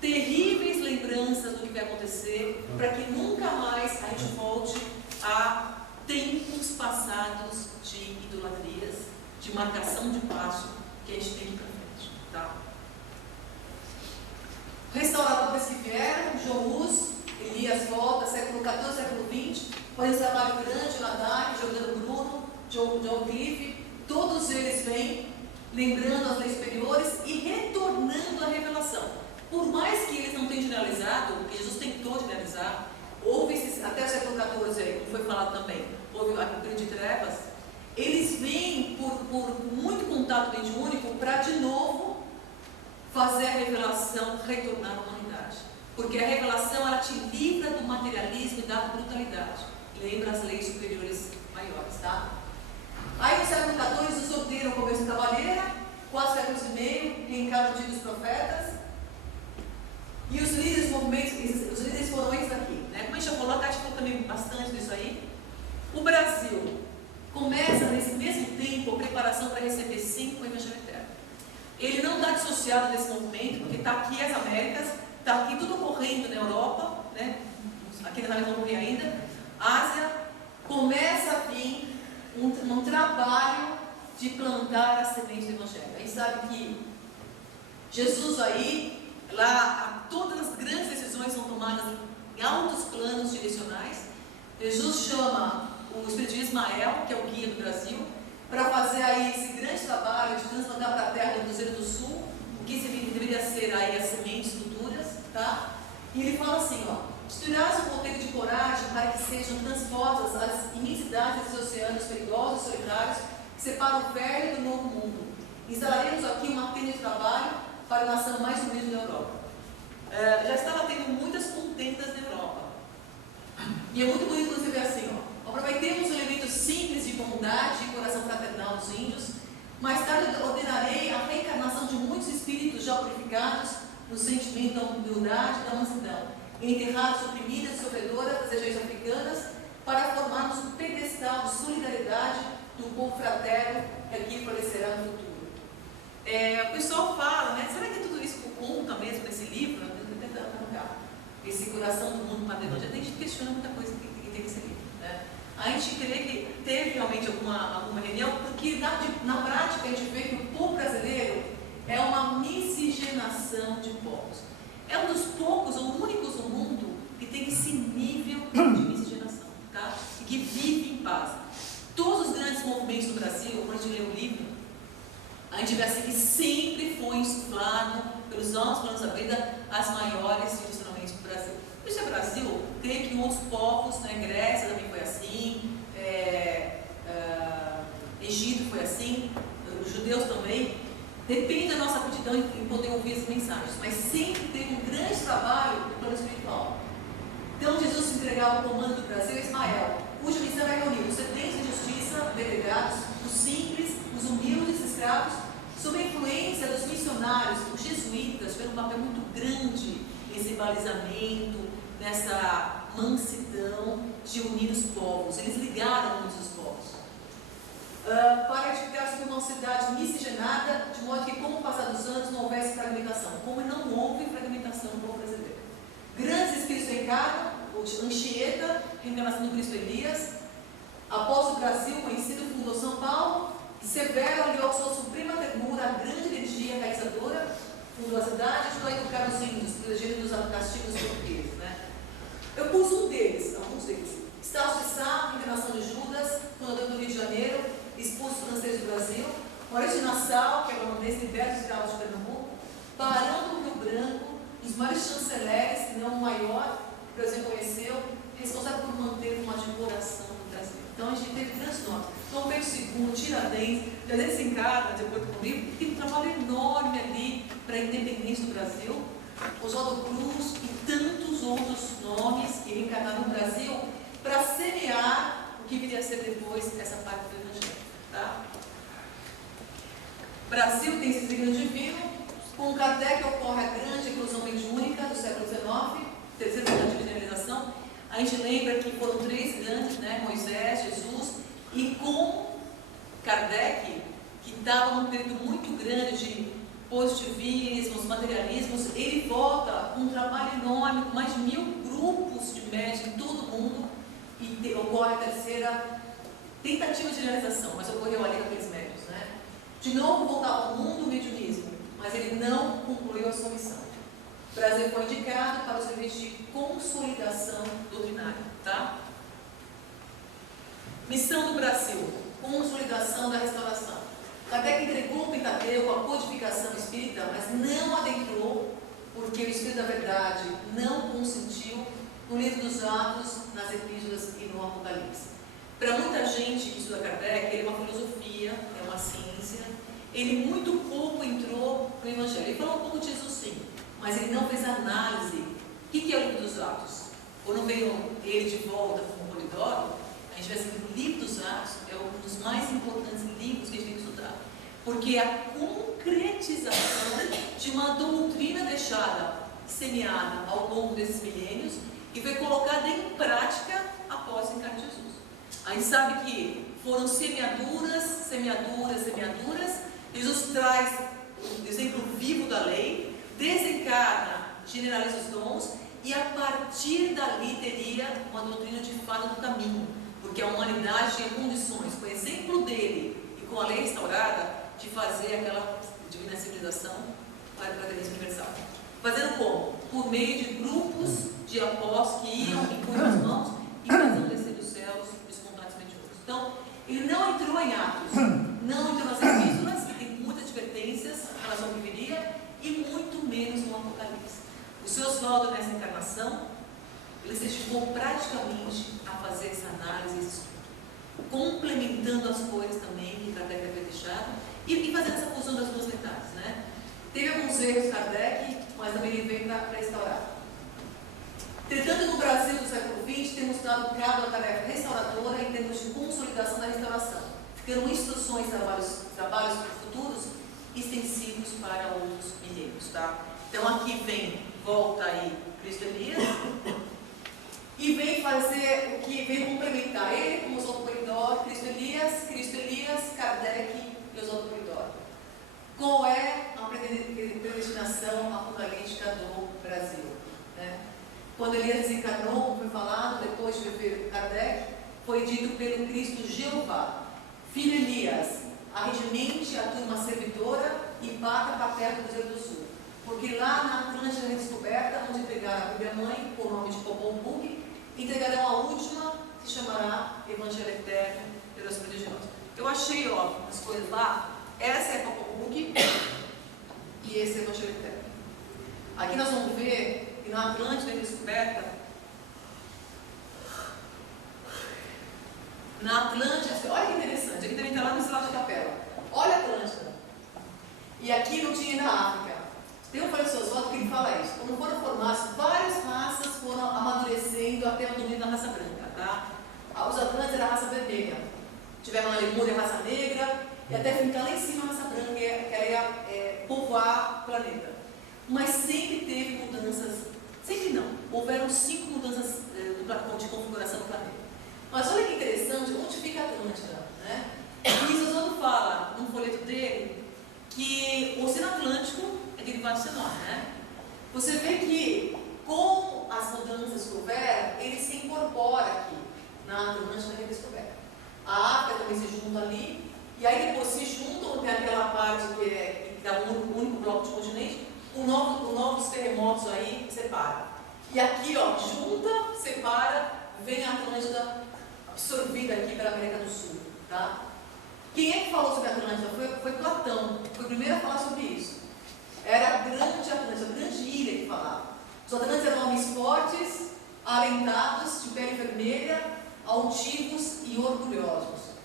terríveis lembranças do que vai acontecer, para que nunca mais a gente volte a tempos passados de idolatrias, de marcação de passo que a gente tem que ir para frente. Tá? Restauradores que vieram, João Hus, Elias Volta, século XIV, século XX, foi um trabalho grande, Ladai, Giordano Bruno, John Cliff, todos eles vêm lembrando as leis superiores e retornando à revelação. Por mais que eles não tenham generalizado, porque Jesus tentou generalizar, houve até o século XIV, como foi falado também, houve a grande trevas, eles vêm por muito contato mediúnico para de novo fazer a revelação retornar à humanidade. Porque a revelação ela te livra do materialismo e da brutalidade. Lembra as leis superiores maiores, tá? Aí no século XIV os solteiros começam a cavaleira, 4 séculos e meio, reencarnam o dia dos profetas. E os líderes movimentos, os líderes foram esses aqui, né? Como a gente já falou, a Tati falou também bastante disso aí. O Brasil começa nesse mesmo tempo a preparação para receber 5 o Evangelho Eterno. Ele não está dissociado desse movimento, porque está aqui as Américas, está aqui tudo ocorrendo na Europa, né? Aqui na América não morri ainda. Ásia, começa a vir um trabalho de plantar a semente do Evangelho. A gente sabe que Jesus aí, lá, todas as grandes decisões são tomadas em altos planos direcionais. Jesus chama o Espírito de Ismael, que é o guia do Brasil, para fazer aí esse grande trabalho de transplantar para a terra do Cruzeiro do Sul, o que deveria ser aí as sementes futuras, tá? E ele fala assim, ó, instruirás um roteiro de coragem para que sejam transpostas as imensidades dos oceanos perigosos e solitários que separam o velho do novo mundo. Instalaremos aqui uma tenda de trabalho para a nação mais humilde da Europa. Já estava tendo muitas contendas na Europa. E é muito bonito quando você vê assim, ó, aproveitemos elementos simples de bondade e coração fraternal dos índios. Mais tarde ordenarei a reencarnação de muitos espíritos já purificados no sentimento da humildade e da mansidão, enterrados, oprimidas e sofredoras das regiões africanas, para formarmos um pedestal de solidariedade do povo fraterno que aqui florescerá no futuro. O pessoal fala, né? Será que tudo isso conta mesmo nesse livro? Eu estou tentando arrancar. Esse coração do mundo para a gente questiona muita coisa que tem nesse livro, né? A gente crê que teve realmente alguma reunião, porque na prática a gente vê que o povo brasileiro é uma miscigenação de povos. É um dos poucos ou únicos no mundo que tem esse nível de miscigenação, tá? E que vive em paz. Todos os grandes movimentos do Brasil que em outros povos, na Grécia também foi assim, Egito foi assim, os judeus também. Depende da nossa aptidão em poder ouvir as mensagens, mas sempre teve um grande trabalho no plano espiritual. Então Jesus se entregava ao comando do Brasil a Ismael, cuja missão é reunir os sedentes de justiça, delegados, os simples, os humildes, escravos, sob a influência dos missionários. Os jesuítas tiveram um papel muito grande nesse balizamento, nessa mansidão de unir os povos. Eles ligaram muitos os povos. Para edificar-se uma cidade miscigenada, de modo que, com o passar dos anos, não houvesse fragmentação. Como não houve fragmentação no povo brasileiro. Grandes espíritos reencarnam, Anchieta, reencarnação do Cristo Elias, após o Brasil conhecido, fundou São Paulo, Severo aliou sua suprema ternura à grande energia realizadora, fundou a cidade, ajudou a educar os índios, protegendo dos castigos portugueses. Né? Eu pus alguns deles. Estácio de Sá, reencarnação de Judas, fundador do Rio de Janeiro, expulso francês do Brasil, Maurício de Nassau, que é holandês, liberto dos escravos de Pernambuco, Barão do Rio Branco, um dos maiores chanceleres, se não o maior, que o Brasil conheceu, responsável por manter uma decoração no Brasil. Então a gente teve grandes nomes. Dom Pedro II, Tiradentes encarna, de acordo com o livro, tem um trabalho enorme ali para a independência do Brasil, Oswaldo Cruz e tantos outros nomes que reencarnaram no Brasil para semear o que viria a ser depois essa parte do Evangelho. Tá? Brasil tem esse signo divino. Com Kardec ocorre a grande eclosão mediúnica do século XIX, terceira grande generalização. A gente lembra que foram três grandes, né? Moisés, Jesus, e com Kardec, que estava num período muito grande de positivismos, materialismos, ele volta com um trabalho enorme, com mais de 1000 grupos de médicos em todo o mundo, e ocorre a terceira tentativa de generalização, mas ocorreu ali com aqueles médicos, né? De novo voltava ao mundo do mediunismo, mas ele não concluiu a sua missão. O Brasil foi indicado para o serviço de consolidação doutrinária. Tá? Missão do Brasil: consolidação da restauração. Kardec entregou o Pentateuco, a codificação espírita, mas não adentrou, porque o Espírito da Verdade não consentiu no livro dos Atos, nas Epístolas e no Apocalipse. Para muita gente que estuda Kardec, ele é uma filosofia, é uma ciência. Ele muito pouco entrou no Evangelho. Ele falou um pouco de Jesus, sim, mas ele não fez análise. O que é o livro dos Atos? Quando veio ele de volta com o Polidoro, a gente vai saber que o livro dos Atos é um dos mais importantes livros que a gente tem que estudar, porque é a concretização de uma doutrina deixada, semeada ao longo desses milênios e foi colocada em prática após o encarne de Jesus. A gente sabe que foram semeaduras. Jesus traz o exemplo vivo da lei, desencarna, generaliza os dons, e a partir dali teria uma doutrina de fato do caminho, porque a humanidade tinha condições, com o exemplo dele e com a lei restaurada, de fazer aquela divina civilização para o cristianismo universal. Fazendo como? Por meio de grupos de apóstolos que iam e punham as mãos e faziam descer dos céus os contatos mediúnicos. Então, ele não entrou em Atos, não entrou nas epístolas, que tem muitas advertências em relação ao que viria, e muito menos no Apocalipse. O seu Oswaldo, nessa encarnação, ele se dedicou praticamente a fazer essa análise, esse estudo, complementando as coisas também que Kardec havia deixado e fazendo essa fusão das duas metades, né? Teve alguns erros Kardec, mas também ele veio para restaurar. Entretanto, no Brasil do século XX, temos dado cabo à tarefa restauradora em termos de consolidação da restauração, ficando instruções, trabalhos futuros extensivos para outros milênios. Tá? Então, aqui volta aí Cristo Elias, e vem fazer o que vem complementar ele, como Oswaldo Polidoro, Cristo Elias, Kardec e Oswaldo Polidoro. Qual é a predestinação apocalíptica do Brasil? Né? Quando Elias desencarnou, foi falado, depois de ver Kardec, foi dito pelo Cristo Jeová: filho Elias, arregimente a turma servidora e parta para a terra do Cruzeiro do Sul. Porque lá na Atlântida descoberta, onde entregaram a Bíblia Mãe, por nome de Popol-Vuh, entregarão a última, que se chamará Evangelho Eterno pelos Prodigiosos. Eu achei, as coisas lá, essa é Popol-Vuh e esse é Evangelho Eterno. Aqui nós vamos ver que na Atlântida descoberta, Na Atlântida, olha que interessante, aqui também está lá no Salão de Capela. Olha a Atlântida. E aqui não tinha na África. Tem um paleontológico que ele fala isso. Quando foram formados, várias raças foram amadurecendo até o domínio da raça branca. Tá? Os Atlantes eram a raça vermelha. Tiveram na Lemúria a raça negra, e até ficar lá em cima a raça branca, que ia povoar o planeta. Mas sempre teve mudanças, sempre não. Houveram 5 mudanças de configuração do planeta. Mas olha que interessante, onde fica a Atlântida? Né? O Luiz Oswaldo fala, no folheto dele, que o Oceano Atlântico é derivado do Oceano, né? Você vê que, com as mudanças que houveram, ele se incorpora aqui, na Atlântida que é descoberta. A África também se junta ali, e aí depois se juntam, tem aquela parte que dá um único bloco de continente, novos terremotos aí separam. E aqui, ó, junta, separa, vem a Atlântida absorvida aqui pela América do Sul, tá? Quem é que falou sobre a Atlântida? Foi Platão, foi o primeiro a falar sobre isso. Era a grande Atlântida, a grande ilha que falava. Os atlantes eram homens fortes, alentados, de pele vermelha, altivos e orgulhosos.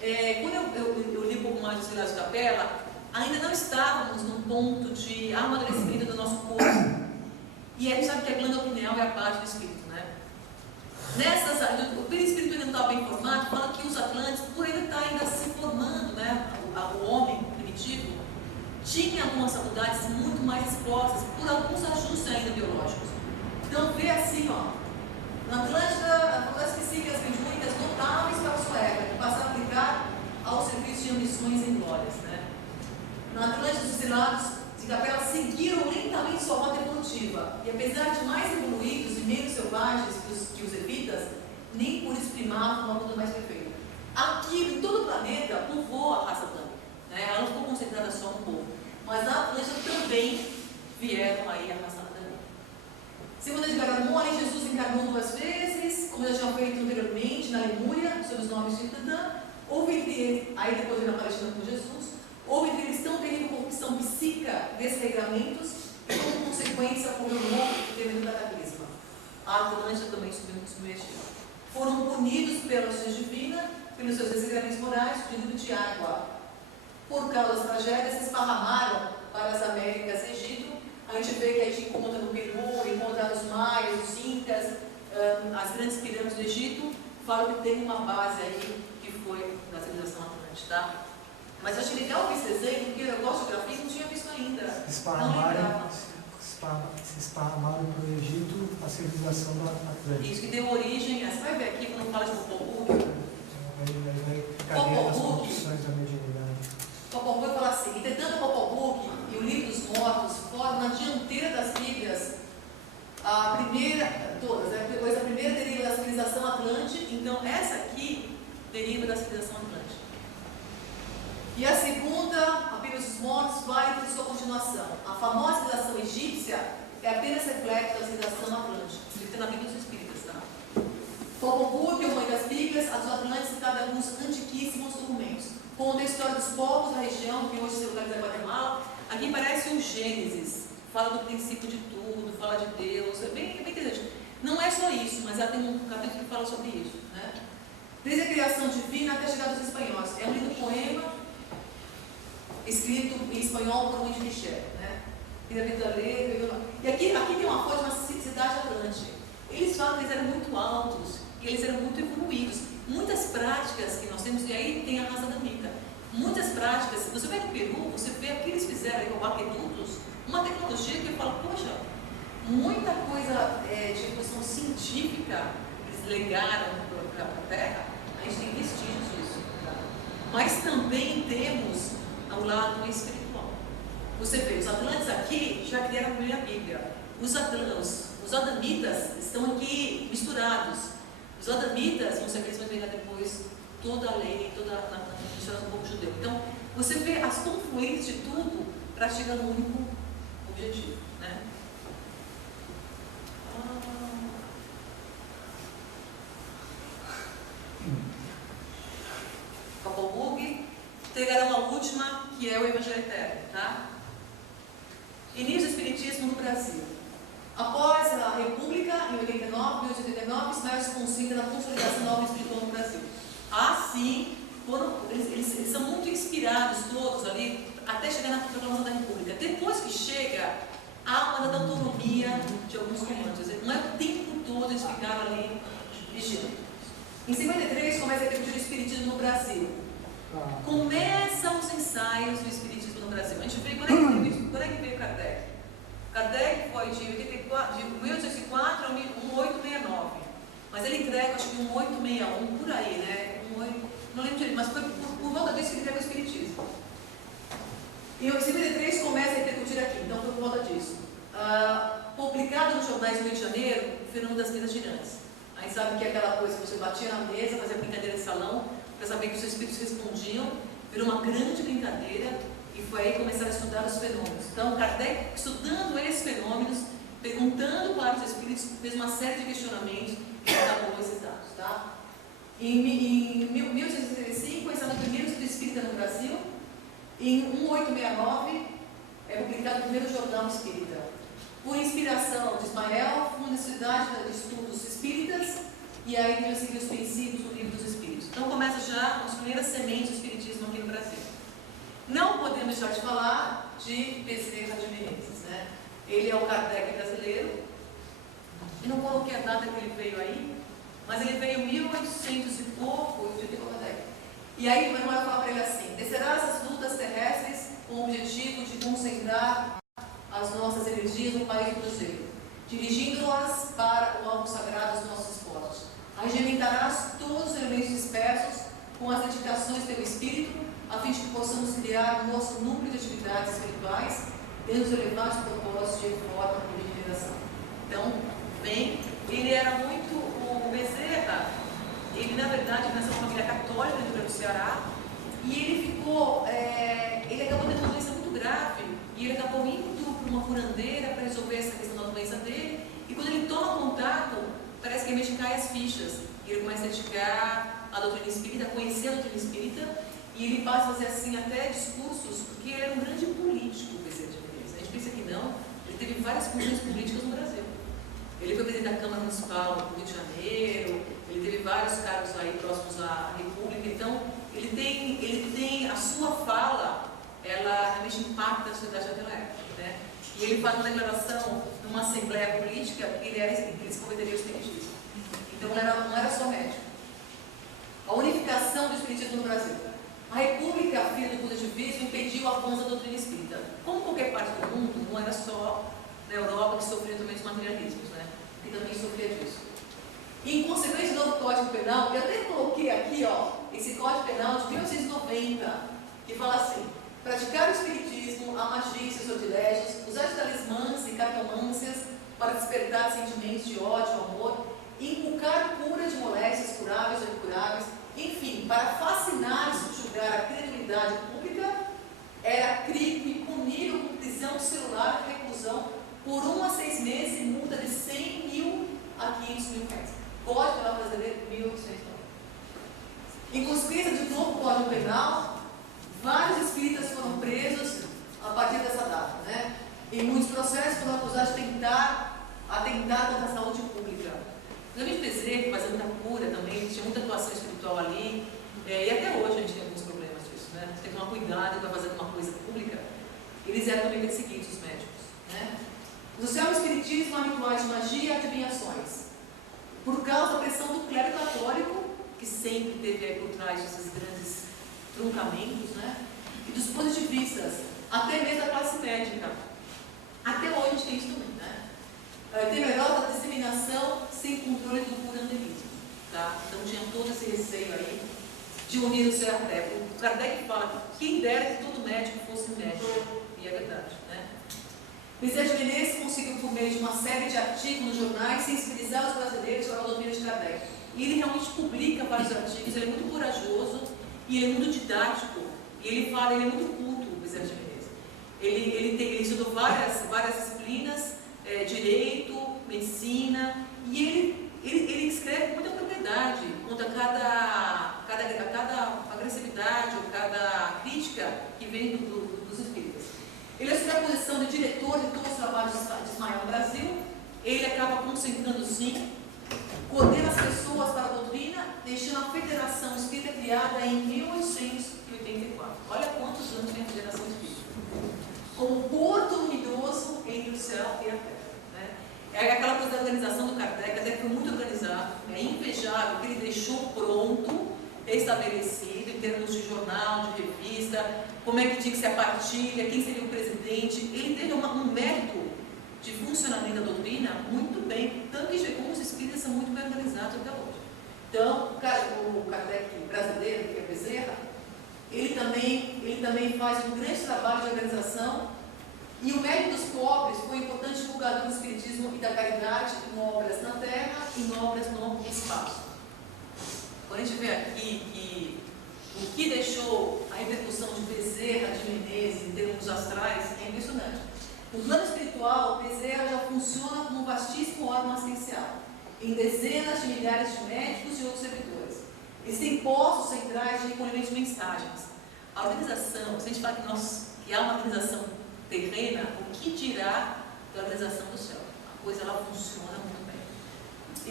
Quando eu li um pouco mais do Salão de Capela, ainda não estávamos num ponto de amadurecimento do nosso corpo. E a gente sabe que a glândula pineal é a parte do espírito, né? O perispírito ainda não está bem formado, fala que os Atlantes, por ele estar ainda se formando, né? O homem primitivo tinha algumas faculdades muito mais expostas por alguns ajustes ainda biológicos. Então, vê assim, ó. Na Atlântida, as psíquicas mediúnicas notáveis para a sua época, que passaram a aplicar ao serviço de ambições e glórias, né? Na Atlântida, os exilados de Capela seguiram lentamente sua rota evolutiva, e apesar de mais evoluídos e menos selvagens que os evitas, nem por isso primavam uma luta mais perfeita. Aqui, em todo o planeta, povoou a raça branca, né? Ela não ficou concentrada só no povo, mas na Atlântida também vieram aí a raça branca. Segundo Edgar Morin, Jesus encarnou 2 vezes, como já tinha feito anteriormente na Lemúria, sob os nomes de Tantã. Houve entre eles, aí depois ele apareceu com Jesus, houve entre eles tão terrível corrupção psíquica, desregramentos, e como consequência ocorreu um novo tremendo cataclisma. A Atlântida também submergiu. Foram punidos pela justiça divina, pelos seus desregramentos morais, dilúvio de água. Por causa das tragédias, se esparramaram para as Américas e Egito. A gente vê que a gente encontra no Peru, encontra nos maias, os incas, as grandes pirâmides do Egito, falam que tem uma base aí que foi da civilização atlântica, tá? Mas eu achei legal ver esse desenho, porque eu gosto de grafismo, não tinha visto ainda. Se esparramaram no Egito a civilização atlântica. Isso, que deu origem, você vai ver aqui quando fala de Popol Vuh. Cadê as construções da mediunidade? Popol Vuh fala assim: entretanto, Popol Vuh e o Livro dos Mortos formam na dianteira das Bíblias a primeira, todas, né? Depois a primeira deriva da civilização atlântica, então essa aqui deriva da civilização atlântica. E a segunda, a Bíblia dos Mortos, vai por sua continuação. A famosa civilização egípcia é apenas reflexo da civilização atlântica. Isso está na Bíblia dos Espíritas, tá? Popol Vuh, que é o mãe das Bíblias, as Atlantes citam alguns antiquíssimos documentos. Conta a história dos povos da região, que hoje se localiza em Guatemala. Aqui parece um Gênesis, fala do princípio de tudo, fala de Deus, é bem interessante. Não é só isso, mas ela tem um capítulo que fala sobre isso, né? Desde a criação divina até a chegada dos espanhóis. É um lindo poema, escrito em espanhol por Luís Michel, né? E aqui tem uma foto de uma cidade atlântica. Eles falam que eles eram muito altos, e eles eram muito evoluídos. Muitas práticas que nós temos, e aí tem a raça adamita. Muitas práticas, você vai no Peru, você vê o que eles fizeram com aquedutos, uma tecnologia que eu falo, poxa, muita coisa de evolução científica eles legaram para a Terra, a gente tem vestígios disso. Tá? Mas também temos ao lado espiritual. Você vê, os Atlantes aqui já criaram a primeira Bíblia. Os adamitas estão aqui misturados. Os adamitas, vão ser que eles vão pegar depois toda a lei, toda a mistura do povo judeu. Então, você vê as confluências de tudo para chegar no único objetivo, né? Popol Vuh, pegará uma última, que é o Evangelho Eterno, tá? Início do Espiritismo no Brasil. Após a República, em 1889, Ismael se concentra na consolidação da obra espiritual no Brasil. Assim, eles são muito inspirados todos ali, até chegar na proclamação da República. Depois que chega, há uma autonomia de alguns comandos. Não é o tempo todo eles ficaram ali vigiando. Em 53 começa a discutir o Espiritismo no Brasil. Começam os ensaios do Espiritismo no Brasil. A gente vê quando é que veio Kardec? Kardec foi de 1804 a 1869. Mas ele entrega, acho que 1861, por aí, né? Não lembro direito, mas foi por volta disso que ele entrega o Espiritismo. E em 53 começa a repercutir aqui, então foi por volta disso. Publicado nos jornais do Rio de Janeiro, o fenômeno das mesas girantes. A gente sabe que é aquela coisa que você batia na mesa, fazia brincadeira de salão, para saber que os seus espíritos respondiam, virou uma grande brincadeira, e foi aí que começaram a estudar os fenômenos. Então, Kardec, estudando esses fenômenos, perguntando para os espíritos, fez uma série de questionamentos e elaborou esses dados. Tá? Em 1865, está no primeiro estudo espírita no Brasil. Em 1869, é publicado o primeiro jornal espírita. Por inspiração de Ismael, Universidade de Estudos Espíritas, e aí eu segui os princípios do Livro dos Espíritos. Então começa já as primeiras sementes do Espiritismo aqui no Brasil. Não podemos deixar de falar de Bezerra de Menezes, né? Ele é o Kardec brasileiro. Eu não coloquei a data que ele veio aí, mas ele veio em 1800 e pouco, eu digo Kardec. E aí o Manuel fala para ele assim: descerá essas lutas terrestres com o objetivo de concentrar as nossas energias no país do Cruzeiro, dirigindo-as para o alvo sagrado dos nossos esportes. Regimentarás todos os elementos dispersos com as dedicações pelo Espírito, a fim de que possamos criar o nosso núcleo de atividades espirituais dentro dos elevados propósitos de reforma e de regeneração. Então, bem, ele era muito o Bezerra. Ele, na verdade, nasceu numa família católica do Rio Grande do Ceará, e ele acabou tendo uma doença muito grave, e ele acabou indo para uma curandeira para resolver essa questão da doença dele, e quando ele toma contato, parece que realmente cai as fichas, e ele começa a dedicar a doutrina espírita, a conhecer a doutrina espírita, e ele passa a fazer assim até discursos, porque ele era um grande político, o Bezerra de Menezes. A gente pensa que não, ele teve várias funções políticas no Brasil. Ele foi presidente da Câmara Municipal do Rio de Janeiro, ele teve vários cargos aí próximos à República, então ele tem a sua fala, ela realmente impacta a sociedade daquela época, né? E ele faz uma declaração numa assembleia política que ele se converteria ao espiritismo. Então não era só médico. A unificação do espiritismo no Brasil. A República, filha do positivismo, impediu o avanço da doutrina espírita. Como qualquer parte do mundo, não era só na Europa que sofria também dos materialismos, né? Que também sofria disso. E, em consequência do novo Código Penal, eu até coloquei aqui, esse Código Penal de 1990, que fala assim: praticar o espiritismo, a magia e seus sortilégios, usar de talismãs e cartomâncias para despertar sentimentos de ódio, amor, inculcar cura de moléstias curáveis ou incuráveis, enfim, para fascinar e subjugar a credulidade pública, era crime e punível com prisão celular e reclusão por 1 a 6 meses e multa de 100 mil a 500 mil reais. Código Penal Brasileiro, 1890. Em consequência do novo Código Penal, vários espíritas foram presos a partir dessa data, né? Em muitos processos foram acusados de atentar contra a saúde pública. Principalmente Bezerra, fazendo muita cura também, tinha muita atuação espiritual ali, e até hoje a gente tem alguns problemas disso, né? Você tem que tomar cuidado para fazer alguma coisa pública. Eles eram também perseguidos, os médicos, né? No céu, o espiritismo há rituais de magia e adivinhações. Por causa da pressão do clero católico, que sempre teve aí por trás desses grandes truncamentos, né? E dos positivistas, até mesmo da classe médica. Até hoje a gente tem isso também, né? Temerosa da disseminação sem controle do curanderismo, tá? Então tinha todo esse receio aí de unir o seu Kardec. O Kardec fala que quem dera que todo médico fosse médico, e é verdade, né? Bezerra de Menezes conseguiu, por meio de uma série de artigos nos jornais, sensibilizar os brasileiros para a doutrina de Kardec. E ele realmente publica vários artigos, ele é muito corajoso e ele é muito didático. E ele fala, ele é muito culto, o Bezerra de Menezes. Ele estudou várias disciplinas, direito, medicina, e ele escreve com muita propriedade contra cada agressividade ou cada crítica que vem dos espíritas. Ele assume a posição de diretor de todos os trabalhos de Ismael no Brasil. Ele acaba concentrando, sim, coordena as pessoas para a doutrina, deixando a Federação Espírita criada em 1884. Olha quantos anos tem a Federação Espírita. Como porto luminoso entre o céu e a terra. Né? É aquela coisa da organização do Kardec, até que foi muito organizado. É invejável que ele deixou pronto, estabelecido, em termos de jornal, de revista, como é que tinha que ser a partilha, quem seria o presidente. Ele teve um método de funcionamento da doutrina muito bem, tanto que como os espíritas são muito bem organizados até hoje. Então, o Kardec brasileiro, que é Bezerra, ele também faz um grande trabalho de organização, e o médico dos pobres foi um importante divulgador do espiritismo e da caridade em obras na terra e em obras no espaço. Quando a gente vê aqui que o que deixou a repercussão de Bezerra, de Menezes, em termos astrais, é impressionante. No plano espiritual, Bezerra já funciona como um vastíssimo órgão assistencial, em dezenas de milhares de médicos e outros servidores. Existem postos centrais de recolhimento de mensagens. A organização, se a gente fala que há uma organização terrena, o que dirá da organização do céu? A coisa ela funciona muito bem.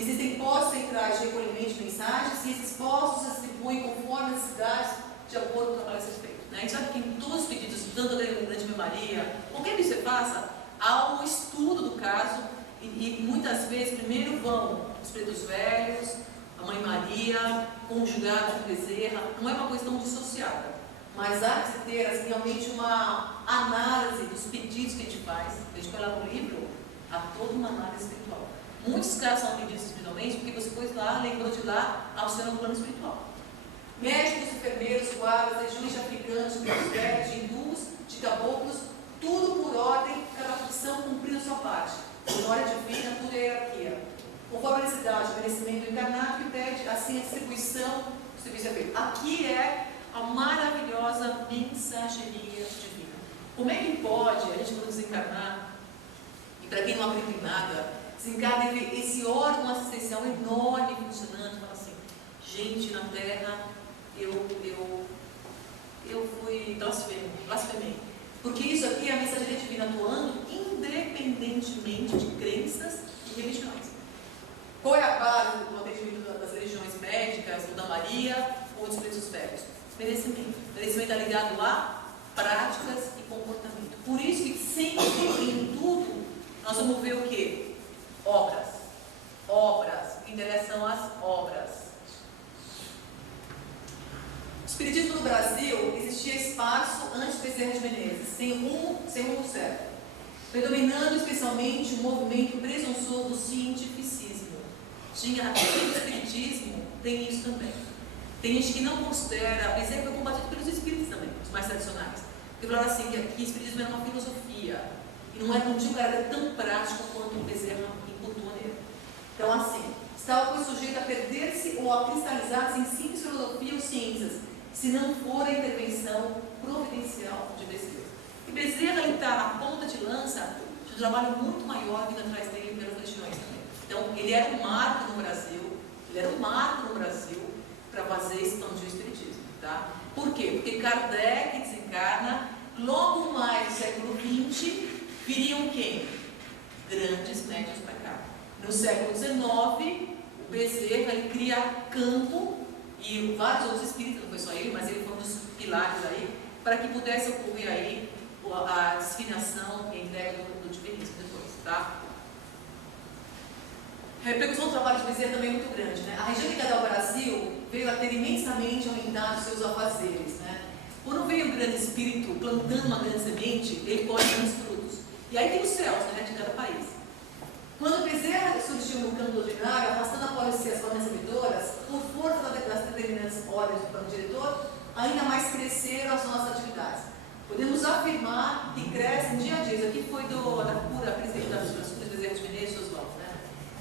Existem postos centrais de recolhimento de mensagens, e esses postos se distribuem conforme as necessidades, de acordo com o trabalho a ser feito. Né? A gente sabe que em todos os pedidos, tanto da Grande Maria, qualquer que você faça, há um estudo do caso, e muitas vezes primeiro vão os pretos velhos, a Mãe Maria, conjugado com Bezerra. Não é uma questão dissociada, mas há que ter realmente uma análise dos pedidos que a gente faz. A gente vai lá no livro, há toda uma análise espiritual. Muitos casos são pedidos espiritualmente porque você pôs lá, lembrou de lá, auxiliando no plano espiritual. Médicos, enfermeiros, guardas, legiões de africanos, de pretos velhos, de hindus, de caboclos, tudo por ordem, cada profissão cumprindo a sua parte. Glória divina, tudo é hierarquia. Conforme a necessidade, o merecimento encarnado que pede, assim a distribuição do serviço é feito. Aqui é a maravilhosa mensageria divina. Como é que pode a gente não desencarnar? E para quem não acredita em nada, desencarna esse órgão assistencial enorme funcionando, fala assim, gente, na Terra eu fui blasfemei. Porque isso aqui é a mensageria divina atuando independentemente de crenças e religiões. Qual é a base do atendimento das religiões médicas, ou da Maria, ou dos pretos velhos? Merecimento. Merecimento é ligado a práticas e comportamento. Por isso que sempre, em tudo, nós vamos ver o quê? Obras. Obras. O que interessam as obras. O espiritismo no Brasil existia espaço antes de Bezerra de Menezes, sem rumo certo, predominando especialmente o movimento presunçoso do cientificismo. O espiritismo tem isso também. Tem gente que não considera, Bezerra foi combatido pelos espíritos também, os mais tradicionais. Que falaram assim, que o espiritismo era uma filosofia, e não tinha um caráter tão prático quanto o Bezerra imputou nele. Então assim, estava sujeito a perder-se ou a cristalizar-se em simples filosofia ou ciências, se não for a intervenção providencial de Bezerra. E Bezerra está na ponta de lança de um trabalho muito maior vindo atrás dele pelas religiões também. Então, ele era um marco no Brasil, para fazer expandir o espiritismo. Tá? Por quê? Porque Kardec desencarna, logo mais no século XX, viriam quem? Grandes médiuns para cá. No século XIX, o Bezerra ele cria campo, e vários outros espíritos, não foi só ele, mas ele foi um dos pilares aí, para que pudesse ocorrer aí a discriminação e a entrega do divinismo depois, tá? A repercussão do trabalho de Bezerra também é muito grande, né? A região ligada ao Brasil veio a ter imensamente aumentado seus afazeres, né? Quando vem um grande espírito plantando uma grande semente, ele pode dar os frutos. E aí tem os céus, né, de cada país. Quando Bezerra surgiu no campo doutrinário, afastando a polícia as formas servidoras, por força das determinantes ordens do plano diretor, ainda mais cresceram as nossas atividades. Podemos afirmar que crescem dia a dia. Isso aqui foi da cura presidente das Nações, Bezerra de Menezes e Oswaldo, né?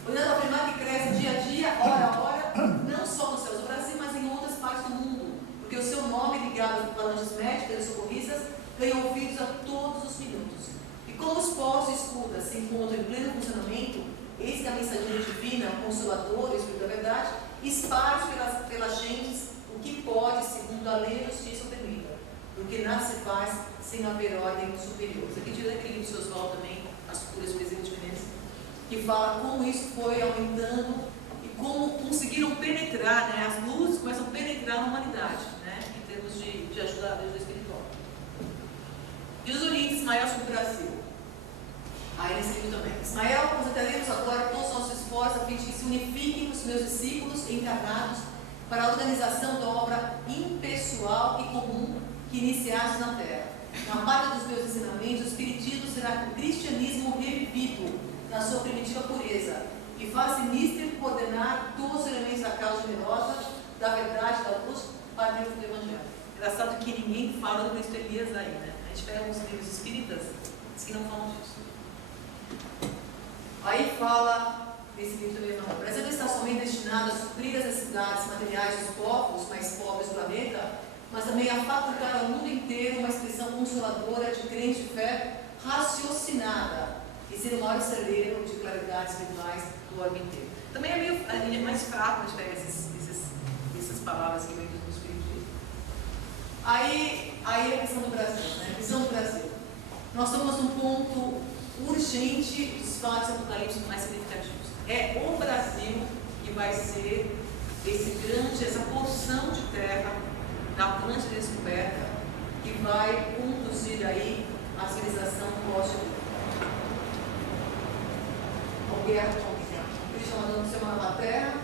Podemos afirmar que crescem dia a dia, hora a hora, não só nos céus do Brasil, mas em outras partes do mundo. Porque o seu nome, ligado às falanges médicas e socorristas, ganham ouvidos a todos os minutos. E como os postos e escudas se encontram em pleno funcionamento, eis que a mensageria divina, consoladora, o Espírito da Verdade, espalha pelas gentes o que pode, segundo a lei e justiça o permita. Porque nada se faz sem haver ordem superior. Isso aqui tira daquele livro do Oswaldo também, As Curas do Bezerra de Menezes, que fala como isso foi aumentando e como conseguiram penetrar, né? As luzes começam a penetrar a humanidade, né? Em termos de ajudar a ajuda espiritual. E os Orientes Ismael sobre o Brasil. Aí nesse livro também. Ismael, concentraremos agora todos os nossos esforços a fim de que se unifiquem os meus discípulos encarnados para a organização da obra impessoal e comum que iniciaste na Terra. Na parte dos meus ensinamentos, o Espiritismo será o cristianismo revivido na sua primitiva pureza e faz ministro coordenar todos os elementos da causa generosa, da verdade, da luz, para o triunfo do Evangelho. Engraçado que ninguém fala do Cristo Elias aí, né? A gente pega uns livros espíritas que não falam disso. Aí fala, nesse livro também não, o Brasil não está somente destinado a suprir as necessidades materiais dos povos mais pobres do planeta, mas também a facultar ao mundo inteiro uma expressão consoladora de crente de fé raciocinada e ser o maior celeiro de claridades espirituais do orbe inteiro. Também é mais fraco a gente pegar essas palavras que vêm do Espiritismo. Aí a questão do Brasil, né? A visão do Brasil. Nós estamos num ponto urgente dos fatos apocalípticos mais significativos. É o Brasil que vai ser essa porção de terra na Atlântida descoberta que vai conduzir aí a civilização pós-dilúvio. A guerra contra Cristo mandando o ser humano na terra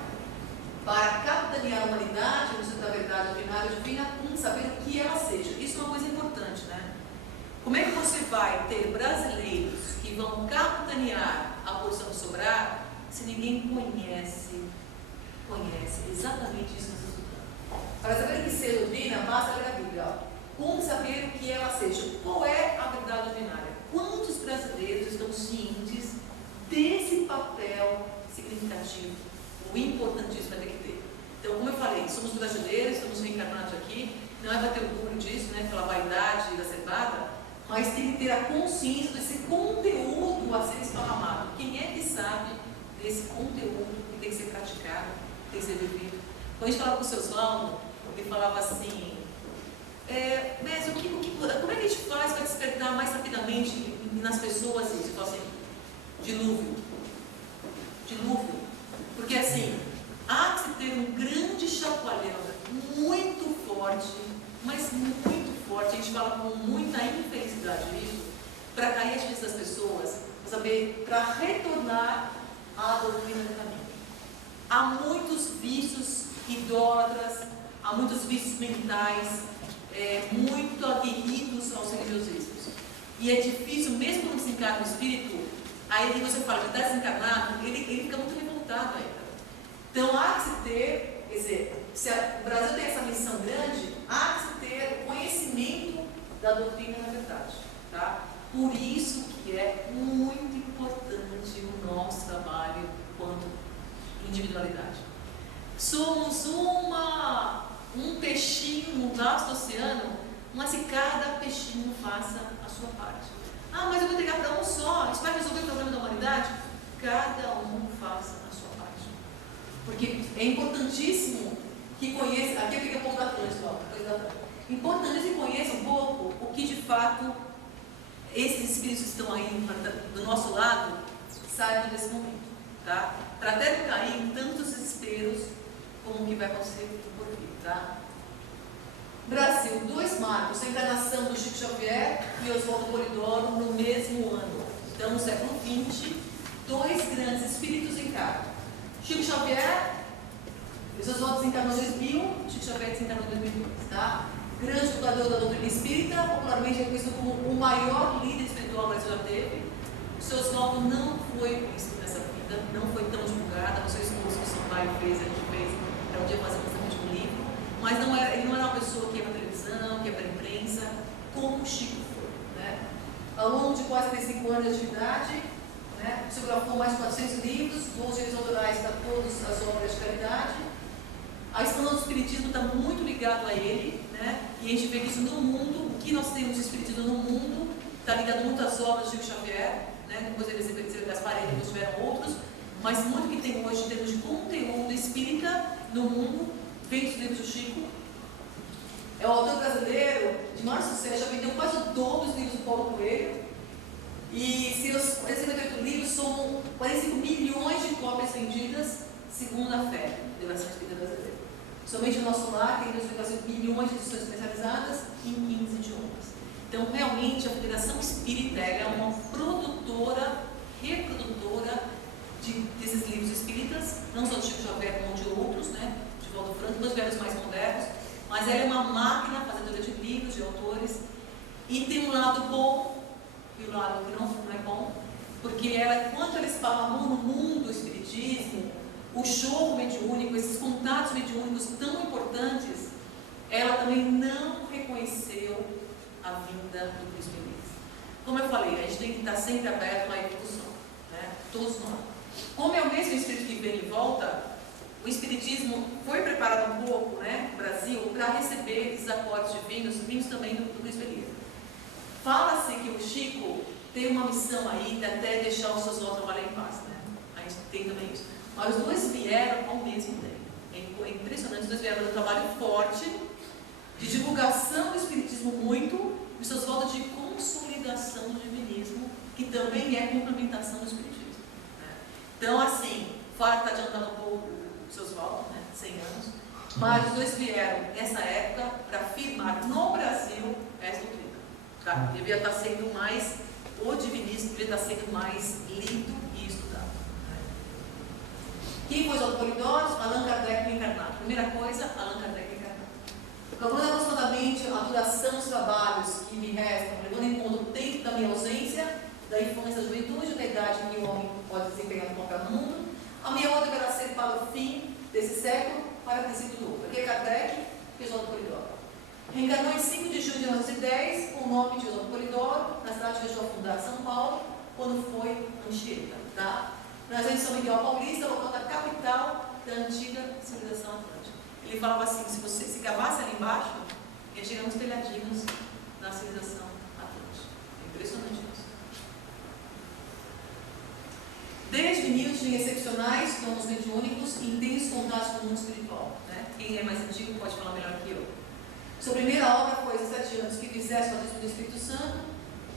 para capitanear a humanidade no centro da verdade doutrinária divina, saber o que ela seja. Isso é uma coisa importante, né? Como é que você vai ter brasileiros que vão capitanear a porção do sobrar se ninguém conhece exatamente isso que você está? Para saber o que seja doutrina, basta ler a Bíblia. Como saber o que ela seja? Qual é a verdade doutrinária? Quantos brasileiros estão cientes desse papel significativo, o importantíssimo vai ter que ter? Então, como eu falei, somos brasileiros, estamos reencarnados aqui, não é para ter orgulho disso, né, pela vaidade da cevada, mas tem que ter a consciência desse conteúdo a ser esparramado. Quem é que sabe desse conteúdo que tem que ser praticado, que tem que ser vivido? Quando a gente falava com o seu Salmo, ele falava assim, mas como é que a gente faz para despertar mais rapidamente nas pessoas isso? Eu falo assim, dilúvio. Porque assim, há que se ter um grande chacoalhão, muito forte, mas muito forte, a gente fala com muita infelicidade isso, para cair a justiça das pessoas, para retornar à doutrina do caminho. Há muitos vícios idólatras, há muitos vícios mentais, muito aguerridos aos religiosismos. E é difícil, mesmo quando se encarna o espírito, aí você fala que está desencarnado, ele fica muito revoltado ainda. Então há que se ter, quer dizer, se o Brasil tem essa missão grande, há que se ter o conhecimento da doutrina na verdade. Tá? Por isso que é muito importante o nosso trabalho quanto individualidade. Somos um peixinho no vasto oceano, mas se cada peixinho faça a sua parte. Ah, mas eu vou entregar para um só, isso vai resolver o problema da humanidade? Cada um faça a sua parte. Porque é importantíssimo que conheça, aqui eu fiquei um pouco da Atlântida, importantíssimo que conheça um pouco o que de fato esses espíritos que estão aí do nosso lado saibam desse momento. Tá? Para até não cair em tantos desesperos como o que vai acontecer por vir. Tá? Brasil, 2 marcos, a encarnação do Chico Xavier e Oswaldo Polidoro no mesmo ano. Então, no século XX, 2 grandes espíritos encarnam. Chico Xavier, os Oswaldo desencarnou em 2000, Chico Xavier desencarnou em 2002. Tá? Grande divulgador da doutrina espírita, popularmente reconhecido como o maior líder espiritual que o Brasil já teve. O seu Oswaldo não foi conhecido nessa vida, não foi tão divulgado, no seu esforço que o Sampaio fez, a gente fez, para um dia fazer bastante um livro. Mas ele não era uma pessoa que ia para a televisão, que ia para a imprensa, como o Chico foi. Né? Ao longo de quase 35 anos de atividade, né, psicografou mais de 400 livros, 12 direitos autorais para todas as obras de caridade. A expansão do espiritismo está muito ligado a ele, né? E a gente vê que isso no mundo, o que nós temos de espiritismo no mundo, está ligado muito às obras de Chico Xavier, né? Depois eles Gaspar e depois tiveram outros, mas muito que tem hoje em termos de conteúdo espírita no mundo, vem dos livros do Chico. É o autor brasileiro de maior sucesso, já vendeu quase o dobro dos livros do Paulo Coelho. E seus 48 livros somam 45 milhões de cópias vendidas, segundo a fé, Revelação Espírita Brasileira. Somente no nosso lar tem 2,5 milhões de edições especializadas em 15 idiomas. Então, realmente, a Federação Espírita é uma produtora, reprodutora desses livros espíritas, não só do Chico Xavier, como de outros, né? De Valdo Franco, dos velhos mais modernos, mas ela é uma máquina fazedora de livros, de autores, e tem um lado bom e um lado que não é bom, porque ela, quando ela espalhou no mundo o espiritismo, o jogo mediúnico, esses contatos mediúnicos tão importantes, ela também não reconheceu a vinda do Cristo Feliz. Como eu falei, a gente tem que estar sempre aberto à evolução, né? Todos nós. Como é o mesmo Espírito que vem e volta, o Espiritismo foi preparado um pouco, né, no Brasil, para receber esses acordes divinos, vindos também do Cristo Feliz. Fala-se que o Chico tem uma missão aí de até deixar os seus votos trabalhar em paz, né? A gente tem também isso. Mas os dois vieram ao mesmo tempo. É impressionante, os dois vieram de um trabalho forte, de divulgação do Espiritismo muito, e seus votos de consolidação do divinismo, que também é complementação do Espiritismo. Né? Então, assim, Fara está adiantando um pouco os seus votos, né? 100 anos, mas os dois vieram nessa época para afirmar no Brasil essa doutrina. Tá? Devia estar sendo mais, o divinismo devia estar sendo mais lido e estudado. Né? Quem foi os autoridades? Allan Kardec reencarnado. Primeira coisa, Allan Kardec reencarnado. Calculando aproximadamente a duração dos trabalhos que me restam, levando em conta o tempo da minha ausência, da infância, da juventude, da idade em que o homem pode desempenhar um papel no mundo, a minha obra deverá ser para o fim desse século, para o princípio do outro. Aqui é Kardec, que é Oswaldo Polidoro. Reencarnou em 5 de julho de 1910, com o nome de Oswaldo Polidoro, na cidade que deixou fundar São Paulo, quando foi Anchieta. Tá? Nós em São Miguel Paulista, local da capital da antiga civilização atlântica. Ele falava assim, se você se cavasse ali embaixo, ia chegar uns telhadinhos na civilização atlântica. É impressionante isso. Desde Newton, em excepcionais dons mediúnicos e intensos contatos com o mundo espiritual. Né? Quem é mais antigo pode falar melhor que eu. Sua primeira obra foi 17 anos que fizesse o batismo do Espírito Santo,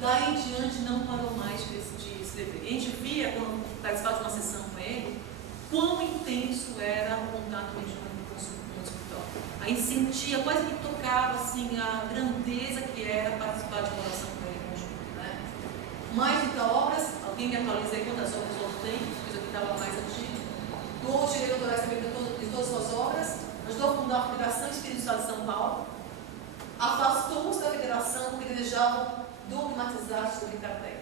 daí em diante não parou mais de escrever. E a gente via, quando participava de uma sessão com ele, quão intenso era o contato mediúnico com o mundo espiritual. A gente sentia, quase que tocava assim, a grandeza que era participar de uma oração com ele conjunto. Né? Mais de 30 obras, alguém me atualiza aí quantas obras o outro tem, pois aqui estava mais antigo. Do direito autorais também de todas as suas obras, ajudou a fundar a Federação Espírita do Estado de São Paulo, afastou-se da federação porque desejavam dogmatizar sobre Kardec.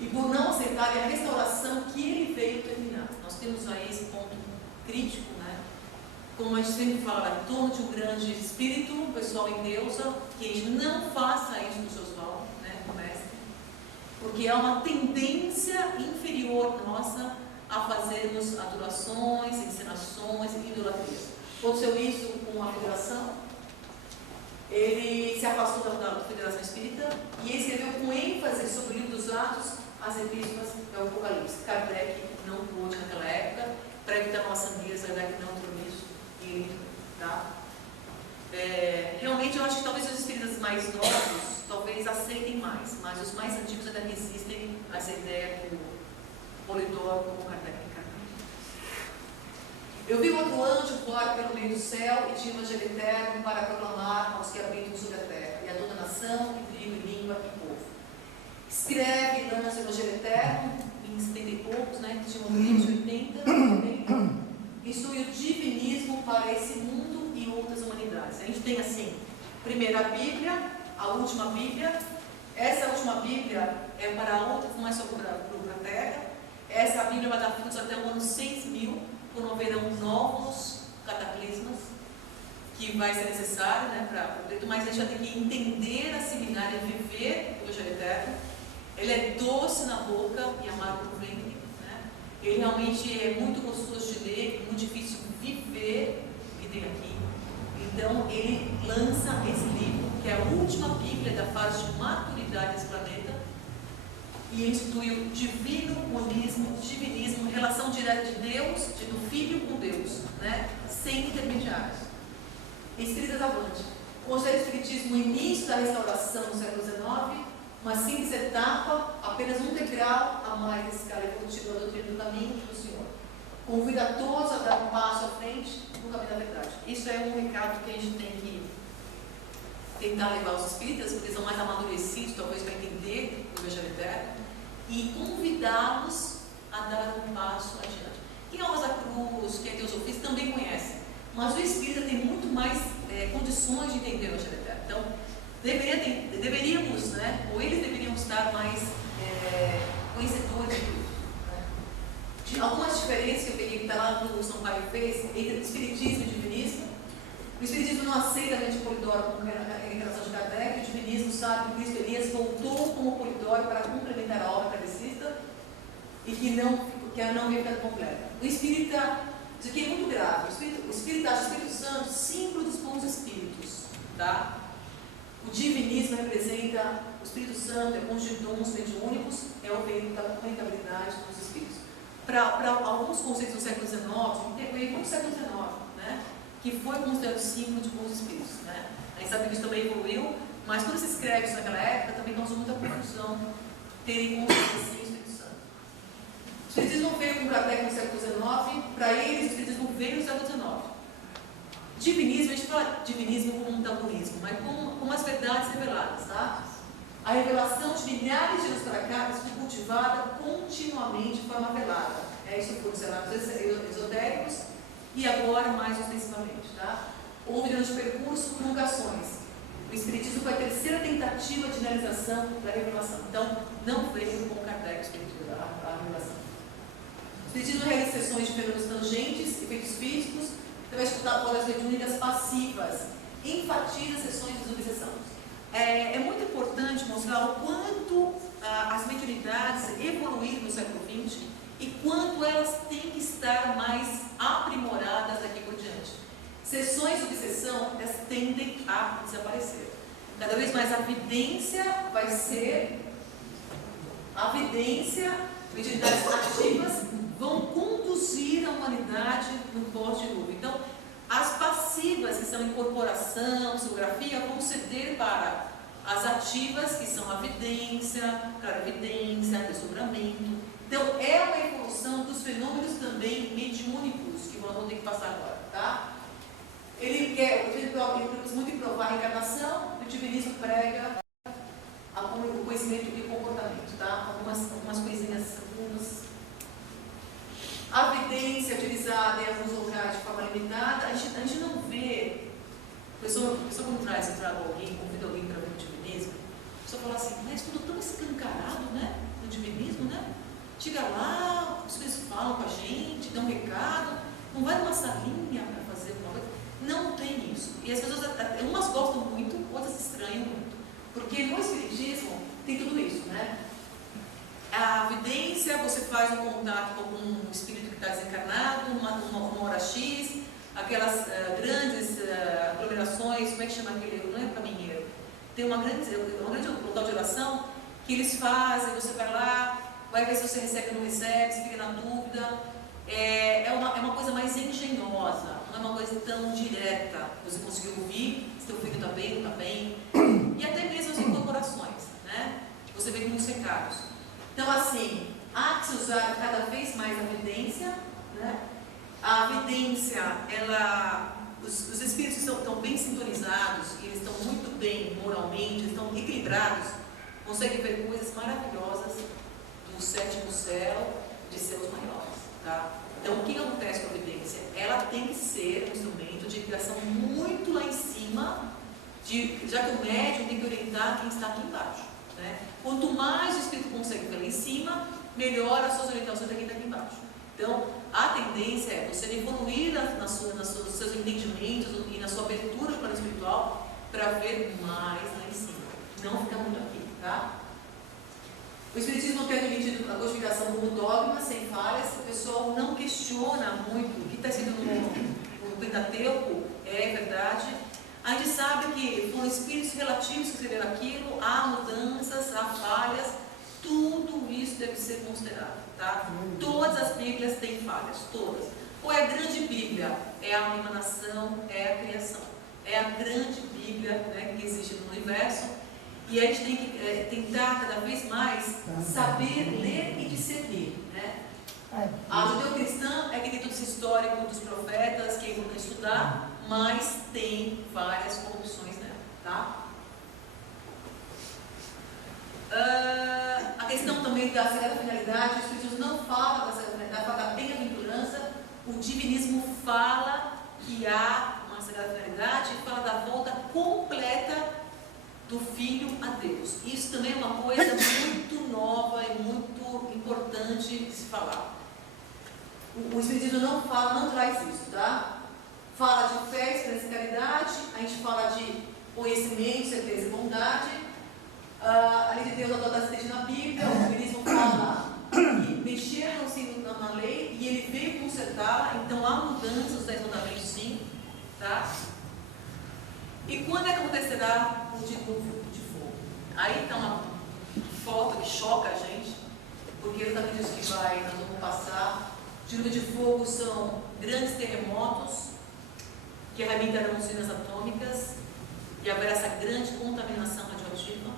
E por não aceitarem a restauração que ele veio terminar. Nós temos aí esse ponto crítico, né? Como a gente sempre fala, em torno de um grande espírito, um pessoal em deusa, que a gente não faça isso no seu Oswaldo, né, no mestre, porque é uma tendência inferior nossa a fazermos adorações, encenações e idolatrias. Aconteceu isso com a federação. Ele se afastou da Federação Espírita e escreveu com ênfase sobre o livro dos Atos, as epístolas e o Apocalipse. Kardec não pôde naquela época, para evitar uma sangueira, Kardec não entrou nisso e ele, tá? Realmente eu acho que talvez os espíritas mais novos talvez aceitem mais, mas os mais antigos ainda resistem a essa ideia do Polidoro como Kardec. Eu vi outro anjo voar pelo meio do céu e tinha um evangelho eterno para proclamar aos que habitam sobre a terra, e a toda nação, e tribo, e língua e povo. Escreve e lança o evangelho eterno, em 70 e poucos, né, que tinha um movimento de 80, instrui o divinismo para esse mundo e outras humanidades. A gente tem assim, primeiro a Bíblia, a última Bíblia. Essa última Bíblia é para outras, não é só para a terra. Essa Bíblia vai dar frutos até o ano 6000. Quando haverão novos cataclismas que vai ser necessário, né, mas a gente vai ter que entender, assimilar e viver o Evangelho Eterno. Ele é doce na boca e amargo no ventre. Né? Ele realmente é muito gostoso de ler, muito difícil viver o que tem aqui. Então ele lança esse livro, que é a última Bíblia da fase de maturidade desse planeta, e institui o divino monismo, divinismo, relação direta de Deus, do Filho com Deus, né? Sem intermediários. Escritas avante. Considera o Espiritismo o início da restauração no século XIX, uma simples etapa, apenas um degrau a mais da escala evolutiva da doutrina do caminho do Senhor. convida todos a dar um passo à frente no caminho da verdade. Isso é um recado que a gente tem que tentar levar aos espíritas, porque são mais amadurecidos, talvez, para entender o Evangelho Eterno, e convidá-los a dar um passo adiante. Quem é o Rosa Cruz, quem é Teosofista, também conhece, mas o espírita tem muito mais condições de entender o Evangelho Eterno. Então, deveríamos, né, ou eles deveriam estar mais conhecedores de tudo. Né? Algumas diferenças que eu peguei, que está lá no Sampaio fez, entre Espiritismo e Divinismo. O Espiritismo não aceita a mente Polidoro em relação de Kardec. O Divinismo sabe que Cristo Elias voltou como Polidoro para complementar a obra kardecista e que a não havia ficado completa. O Espírita, isso aqui é muito grave. O Espírita acha o Espírito Santo símbolo dos bons espíritos. Tá? O Divinismo representa o Espírito Santo, é constitutos mediúnicos, é o veículo da comunicabilidade dos espíritos. Para alguns conceitos do século XIX, veio muito do século XIX, né? Que foi considerado símbolo de bons espíritos. Né? A gente sabe que isso também evoluiu, mas quando se escreve isso naquela época, também causou muita confusão terem conceitos assim, o Espírito Santo. O Espiritismo veio com Kardec no século XIX, para eles o Espiritismo veio no século XIX. Divinismo, a gente fala divinismo como um tabuismo, mas como as verdades reveladas, tá? A revelação de milhares de anos para cá foi cultivada continuamente de forma velada. Isso foi nos cenários esotéricos e agora mais ostensivamente, tá? Houve durante o percurso prolongações. O Espiritismo foi a terceira tentativa de realização da revelação. Então, não veio com Kardec a revelação. O Espiritismo realiza sessões de fenômenos tangentes, efeitos físicos, através de palavras mediúnicas passivas, enfatiza sessões de desobsessão. É muito importante mostrar o quanto as mediunidades evoluíram no século XX e quanto elas têm que estar mais aprimoradas daqui por diante. Sessões de obsessão, elas tendem a desaparecer. Cada vez mais a vidência vai ser mediunidades ativas vão conduzir a humanidade no pós-dilúvio. Então, as passivas, que são incorporação, psicografia, vão ceder para as ativas, que são a vidência, clarividência, desdobramento. Então, é uma evolução dos fenômenos também mediúnicos que nós vamos ter que passar agora, tá? Ele produz muito em provar a reencarnação, o divinismo prega o conhecimento e o comportamento, tá? Algumas coisinhas, a vidência utilizada em alguns locais de forma limitada, a gente não vê. A pessoa quando convida alguém para ver o divinismo, a pessoa fala assim, mas tudo tão escancarado, né? No divinismo, né? Chega lá, os filhos falam com a gente, dão um recado, não vai numa salinha para fazer alguma coisa. Não tem isso. E as pessoas, umas gostam muito, outras estranham muito. Porque no Espiritismo tem tudo isso, né? A vidência, você faz um contato com um espírito que está desencarnado, uma hora X, aquelas grandes aglomerações, como é que chama aquele? Não é caminheiro. Tem uma grande local de oração que eles fazem, você vai lá, vai ver se você recebe ou não recebe, se fica na dúvida. É uma coisa mais engenhosa, não é uma coisa tão direta. Você conseguiu ouvir, se teu filho está bem, não está bem. E até mesmo as incorporações, né? Você vê muitos recados. Então, assim, há que se usar cada vez mais a vidência, né? A vidência, os espíritos estão bem sintonizados, eles estão muito bem moralmente, estão equilibrados, conseguem ver coisas maravilhosas do sétimo céu, de céus maiores, tá? Então, o que acontece com a vidência? Ela tem que ser um instrumento de ligação muito lá em cima, já que o médium tem que orientar quem está aqui embaixo, né? Quanto mais o espírito consegue ver lá em cima, melhor as suas orientações daqui embaixo. Então, a tendência é você evoluir nos seus entendimentos e na sua abertura para o espiritual para ver mais lá em cima. Não ficar muito aqui, tá? O Espiritismo tem admitido a codificação como dogma, sem falhas. O pessoal não questiona muito o que está escrito no Pentateuco, é verdade. A gente sabe que foram espíritos relativos que escreveram aquilo, há mudanças, há falhas, tudo isso deve ser considerado, tá? Todas as Bíblias têm falhas, todas. Ou é a grande Bíblia, é a emanação, é a criação. É a grande Bíblia, né, que existe no universo, e a gente tem que tentar cada vez mais saber ler e discernir, né? A judeu-cristã é que tem todo esse histórico dos profetas, que é importante estudar, mas tem várias corrupções nela, tá? A questão também da sagrada finalidade, os Espíritos não falam da sagrada finalidade, fala da bem-aventurança. O divinismo fala que há uma sagrada finalidade e fala da volta completa do Filho a Deus. Isso também é uma coisa muito nova e muito importante de se falar. O Espiritismo não fala, não traz isso, tá? Fala de fé, esperança e caridade, a gente fala de conhecimento, certeza e bondade. A lei de Deus adota-se na Bíblia, o Espiritismo fala que mexeram-se na lei e ele veio consertá-la, então há mudanças dos 10 mandamentos, sim, tá? E quando é que acontecerá o dilúvio de fogo? Aí está uma foto que choca a gente, porque ele também diz que nós vamos passar. Dilúvio de fogo são grandes terremotos que arrebentarão usinas atômicas e haverá essa grande contaminação radioativa.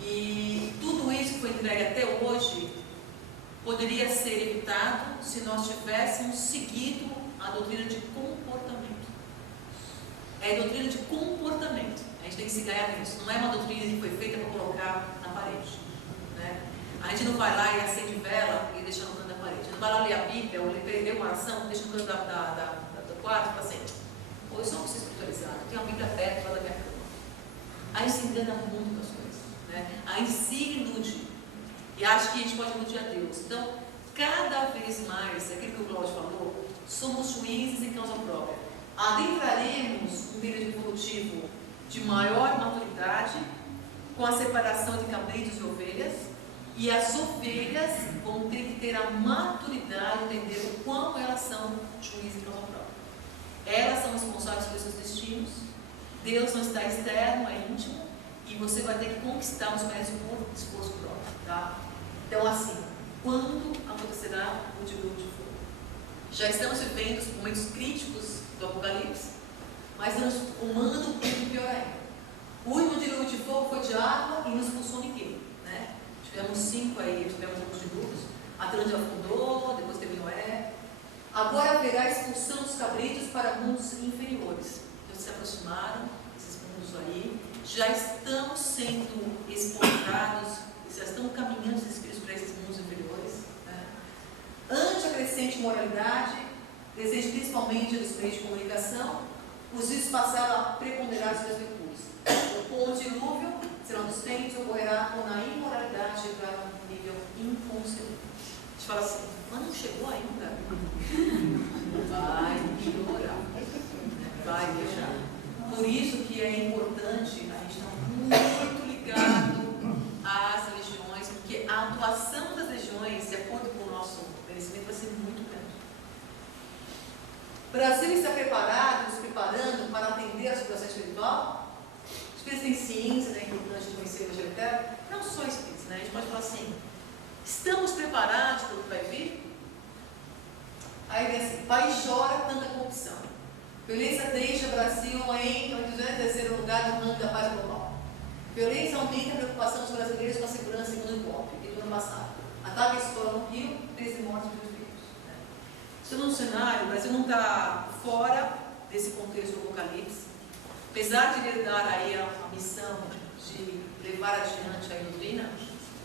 E tudo isso que foi entregue até hoje poderia ser evitado se nós tivéssemos seguido a doutrina de comportamento. É doutrina de comportamento. A gente tem que se ganhar nisso. Não é uma doutrina que foi feita para colocar na parede, né? A gente não vai lá e acende vela e deixa no canto da parede. A gente não vai lá ler a Bíblia ou ler uma oração, deixa no canto do quarto e fala assim: pô, eu sou uma pessoa espiritualizada, eu tenho a Bíblia aberta lá da minha cama. Aí se engana muito com as coisas, né? Aí se ilude e acha que a gente pode iludir a Deus. Então, cada vez mais, aquilo que o Cláudio falou, somos juízes em causa própria. Adentraremos um período evolutivo de maior maturidade, com a separação de cabritos e ovelhas, e as ovelhas vão ter que ter a maturidade de entender o quão elas são juízes em causa própria. Elas são responsáveis pelos seus destinos, Deus não está externo, é íntimo, e você vai ter que conquistar os méritos por esforço próprio, tá? Então, assim, quando acontecerá o dilúvio de fogo? Já estamos vivendo os momentos críticos do Apocalipse, mas estamos rumando um tempo pior ainda. O último dilúvio de fogo foi de água e nos expulsou ninguém, né? Tivemos 5 aí, tivemos alguns dilúvios. A Atlântida afundou, depois teve Noé. Agora haverá a expulsão dos cabritos para mundos inferiores. Eles se aproximaram, esses mundos aí, já estão sendo exportados, já estão caminhando os espíritos para esses mundos inferiores, né? Ante a crescente moralidade, presente principalmente nos meios de comunicação, os vícios passaram a preponderar sobre as virtudes. Com o dilúvio, serão dos tempos, ocorrerá quando a imoralidade chegar a um nível inconcebível. A gente fala assim, mas não chegou ainda? Vai piorar. Vai piorar. Por isso que é importante a gente estar muito ligado às religiões, porque a atuação das religiões, de acordo com o nosso conhecimento, vai ser muito grande. O Brasil está preparado, nos preparando para atender a situação espiritual? Os espíritos têm ciência, né? É importante conhecer o Evangelho, não só espíritos, né? A gente pode falar assim: estamos preparados para o que vai vir? Aí vem assim: país chora tanta corrupção. Violência deixa o Brasil em 203º lugar no ranking da paz global. Violência aumenta a preocupação dos brasileiros com a segurança segundo o golpe, que do ano passado. Ataque à escola no Rio, 13 mortes por vírus. Estamos num cenário, o Brasil não está fora desse contexto do Apocalipse. Apesar de herdar aí a missão de levar adiante a doutrina,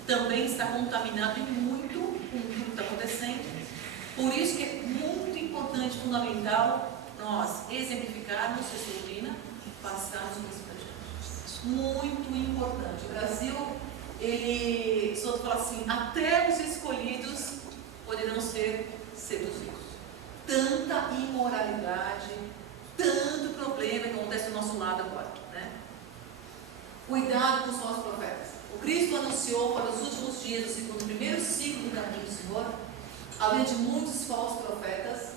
também está contaminado e muito com o que está acontecendo. Por isso que é muito importante, fundamental, nós exemplificarmos essa doutrina e passarmos isso para gente. Muito importante. O Brasil, ele, só fala assim, até os escolhidos poderão ser seduzidos. Tanta imoralidade, tanto problema que acontece do nosso lado agora, né? Cuidado com os falsos profetas. O Cristo anunciou para os últimos dias, segundo o primeiro ciclo do caminho do Senhor, a vinda de muitos falsos profetas,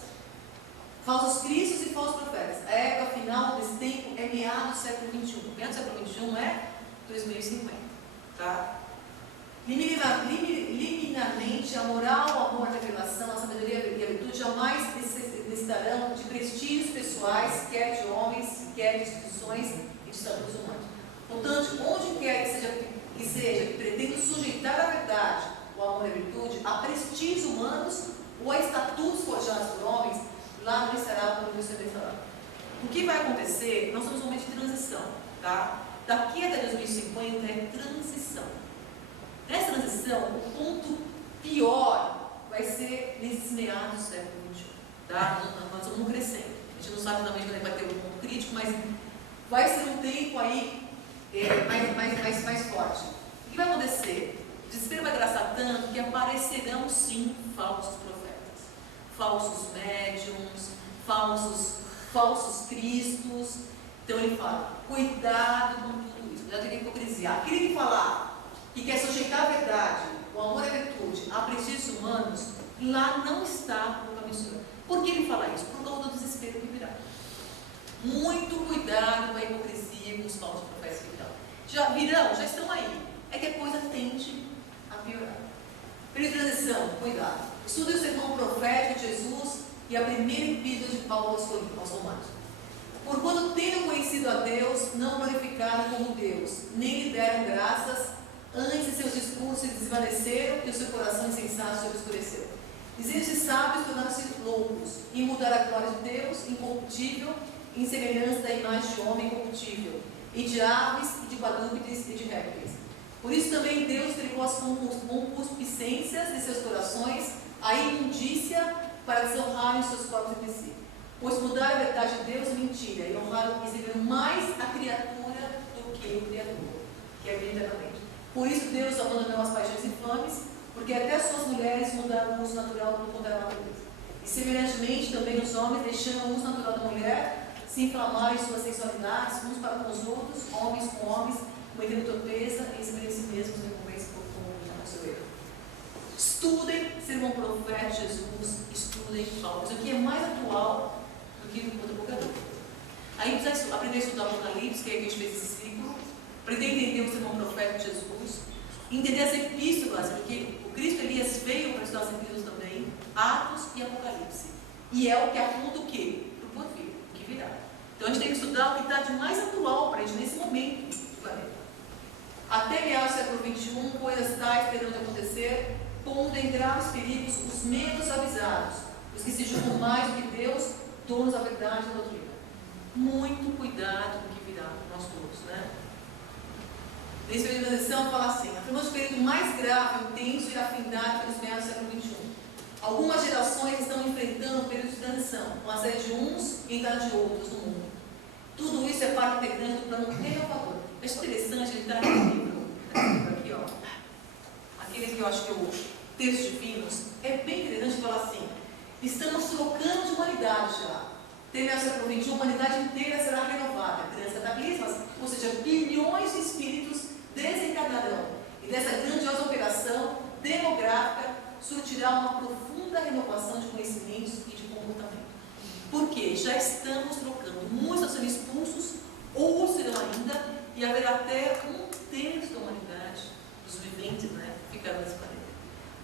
falsos cristos e falsos profetas. A época final desse tempo é meados do século XXI. Meados do século XXI é 2050, tá? Liminarmente, a moral, o amor, a revelação, a sabedoria e a virtude jamais necessitarão de prestígios pessoais, quer de homens, quer de instituições e de estatutos humanos. Portanto, onde quer que seja que pretenda sujeitar a verdade, o o amor e a virtude, a prestígios humanos ou a estatutos forjados por homens, lá não estará quando Deus se revelará. O que vai acontecer? Nós estamos num momento de transição, tá? Daqui até 2050 é transição. Nessa transição, o ponto pior vai ser nesses meados do século XXI, tá? Nós estamos crescendo. A gente não sabe exatamente quando vai ter um ponto crítico, mas vai ser um tempo aí mais forte. O que vai acontecer? O desespero vai graçar tanto que aparecerão sim falsos profetas, falsos médiums, falsos cristos. Então ele fala, cuidado com tudo isso, cuidado com a hipocrisia. Aquele que falar que quer sujeitar a verdade, o amor e a virtude, a princípios humanos, lá não está no caminho seguro. Por que ele fala isso? Por causa do desespero que virá. Muito cuidado com a hipocrisia, com os falsos profetas que virão. Já estão aí. É que a coisa tende a piorar. Período de transição, cuidado. Estude o sermão profético de Jesus e a primeira epístola de Paulo aos Romanos. Porquanto tendo conhecido a Deus, não glorificaram como Deus, nem lhe deram graças, antes seus discursos se desvaneceram e o seu coração insensato se obscureceu. Dizendo-se sábios, tornaram-se loucos, e mudaram a glória de Deus, incorruptível, em semelhança da imagem de homem corruptível, e de aves, e de quadrúpedes, e de répteis. Por isso também Deus trocou as concupiscências de seus corações, a imundícia, para desonrarem os seus corpos entre si. Pois mudaram a verdade de Deus em mentira, e honraram e serviram mais a criatura do que o Criador, que é vida eternamente. Por isso Deus abandonou as paixões infames, porque até as suas mulheres mudaram o uso natural do poder da natureza. E semelhantemente também os homens, deixando o uso natural da mulher, se inflamaram em suas sensualidades, uns para com os outros, homens com homens, cometendo torpeza e exibirem si mesmos em recompensa por seu erro. Estudem sermão profeta de Jesus, estudem Paulo. Isso aqui é mais atual do que o outro bocador. Aí precisa aprender a estudar Apocalipse, que é que a gente fez esse ciclo, aprender a entender o sermão profeta de Jesus, entender as epístolas, porque o Cristo Elias veio para estudar as epístolas também, Atos e Apocalipse. E é o que aponta o quê? Para o porvir, o que virá. Então a gente tem que estudar o que está de mais atual para a gente nesse momento do planeta. Até meados do século XXI, coisas tais terão de acontecer, pondo em graves perigos os menos avisados, os que se julgam mais do que Deus, donos da verdade e da doutrina. Muito cuidado com o que virá para nós todos, né? Nesse período de transição, fala assim: afirmamos o período mais grave, intenso e afinado pelos meados do século XXI. Algumas gerações estão enfrentando um período de transição, com a saída de uns e entrada de outros no mundo. Tudo isso é parte integrante do plano renovador. É interessante, ele está naquele livro aqui, ó. Aquele que eu acho que é o Textos Divinos. É bem interessante falar assim: estamos trocando de humanidade já. Até o século XXI, a humanidade inteira será renovada. Grandes cataclismas, ou seja, bilhões de espíritos desencarnarão. E dessa grandiosa operação demográfica surtirá uma profunda renovação de conhecimentos e de comportamento. Porque já estamos trocando. Muitos serão expulsos, ou serão ainda, e haverá até 1/3 da humanidade, dos viventes, né, ficarão nesse planeta.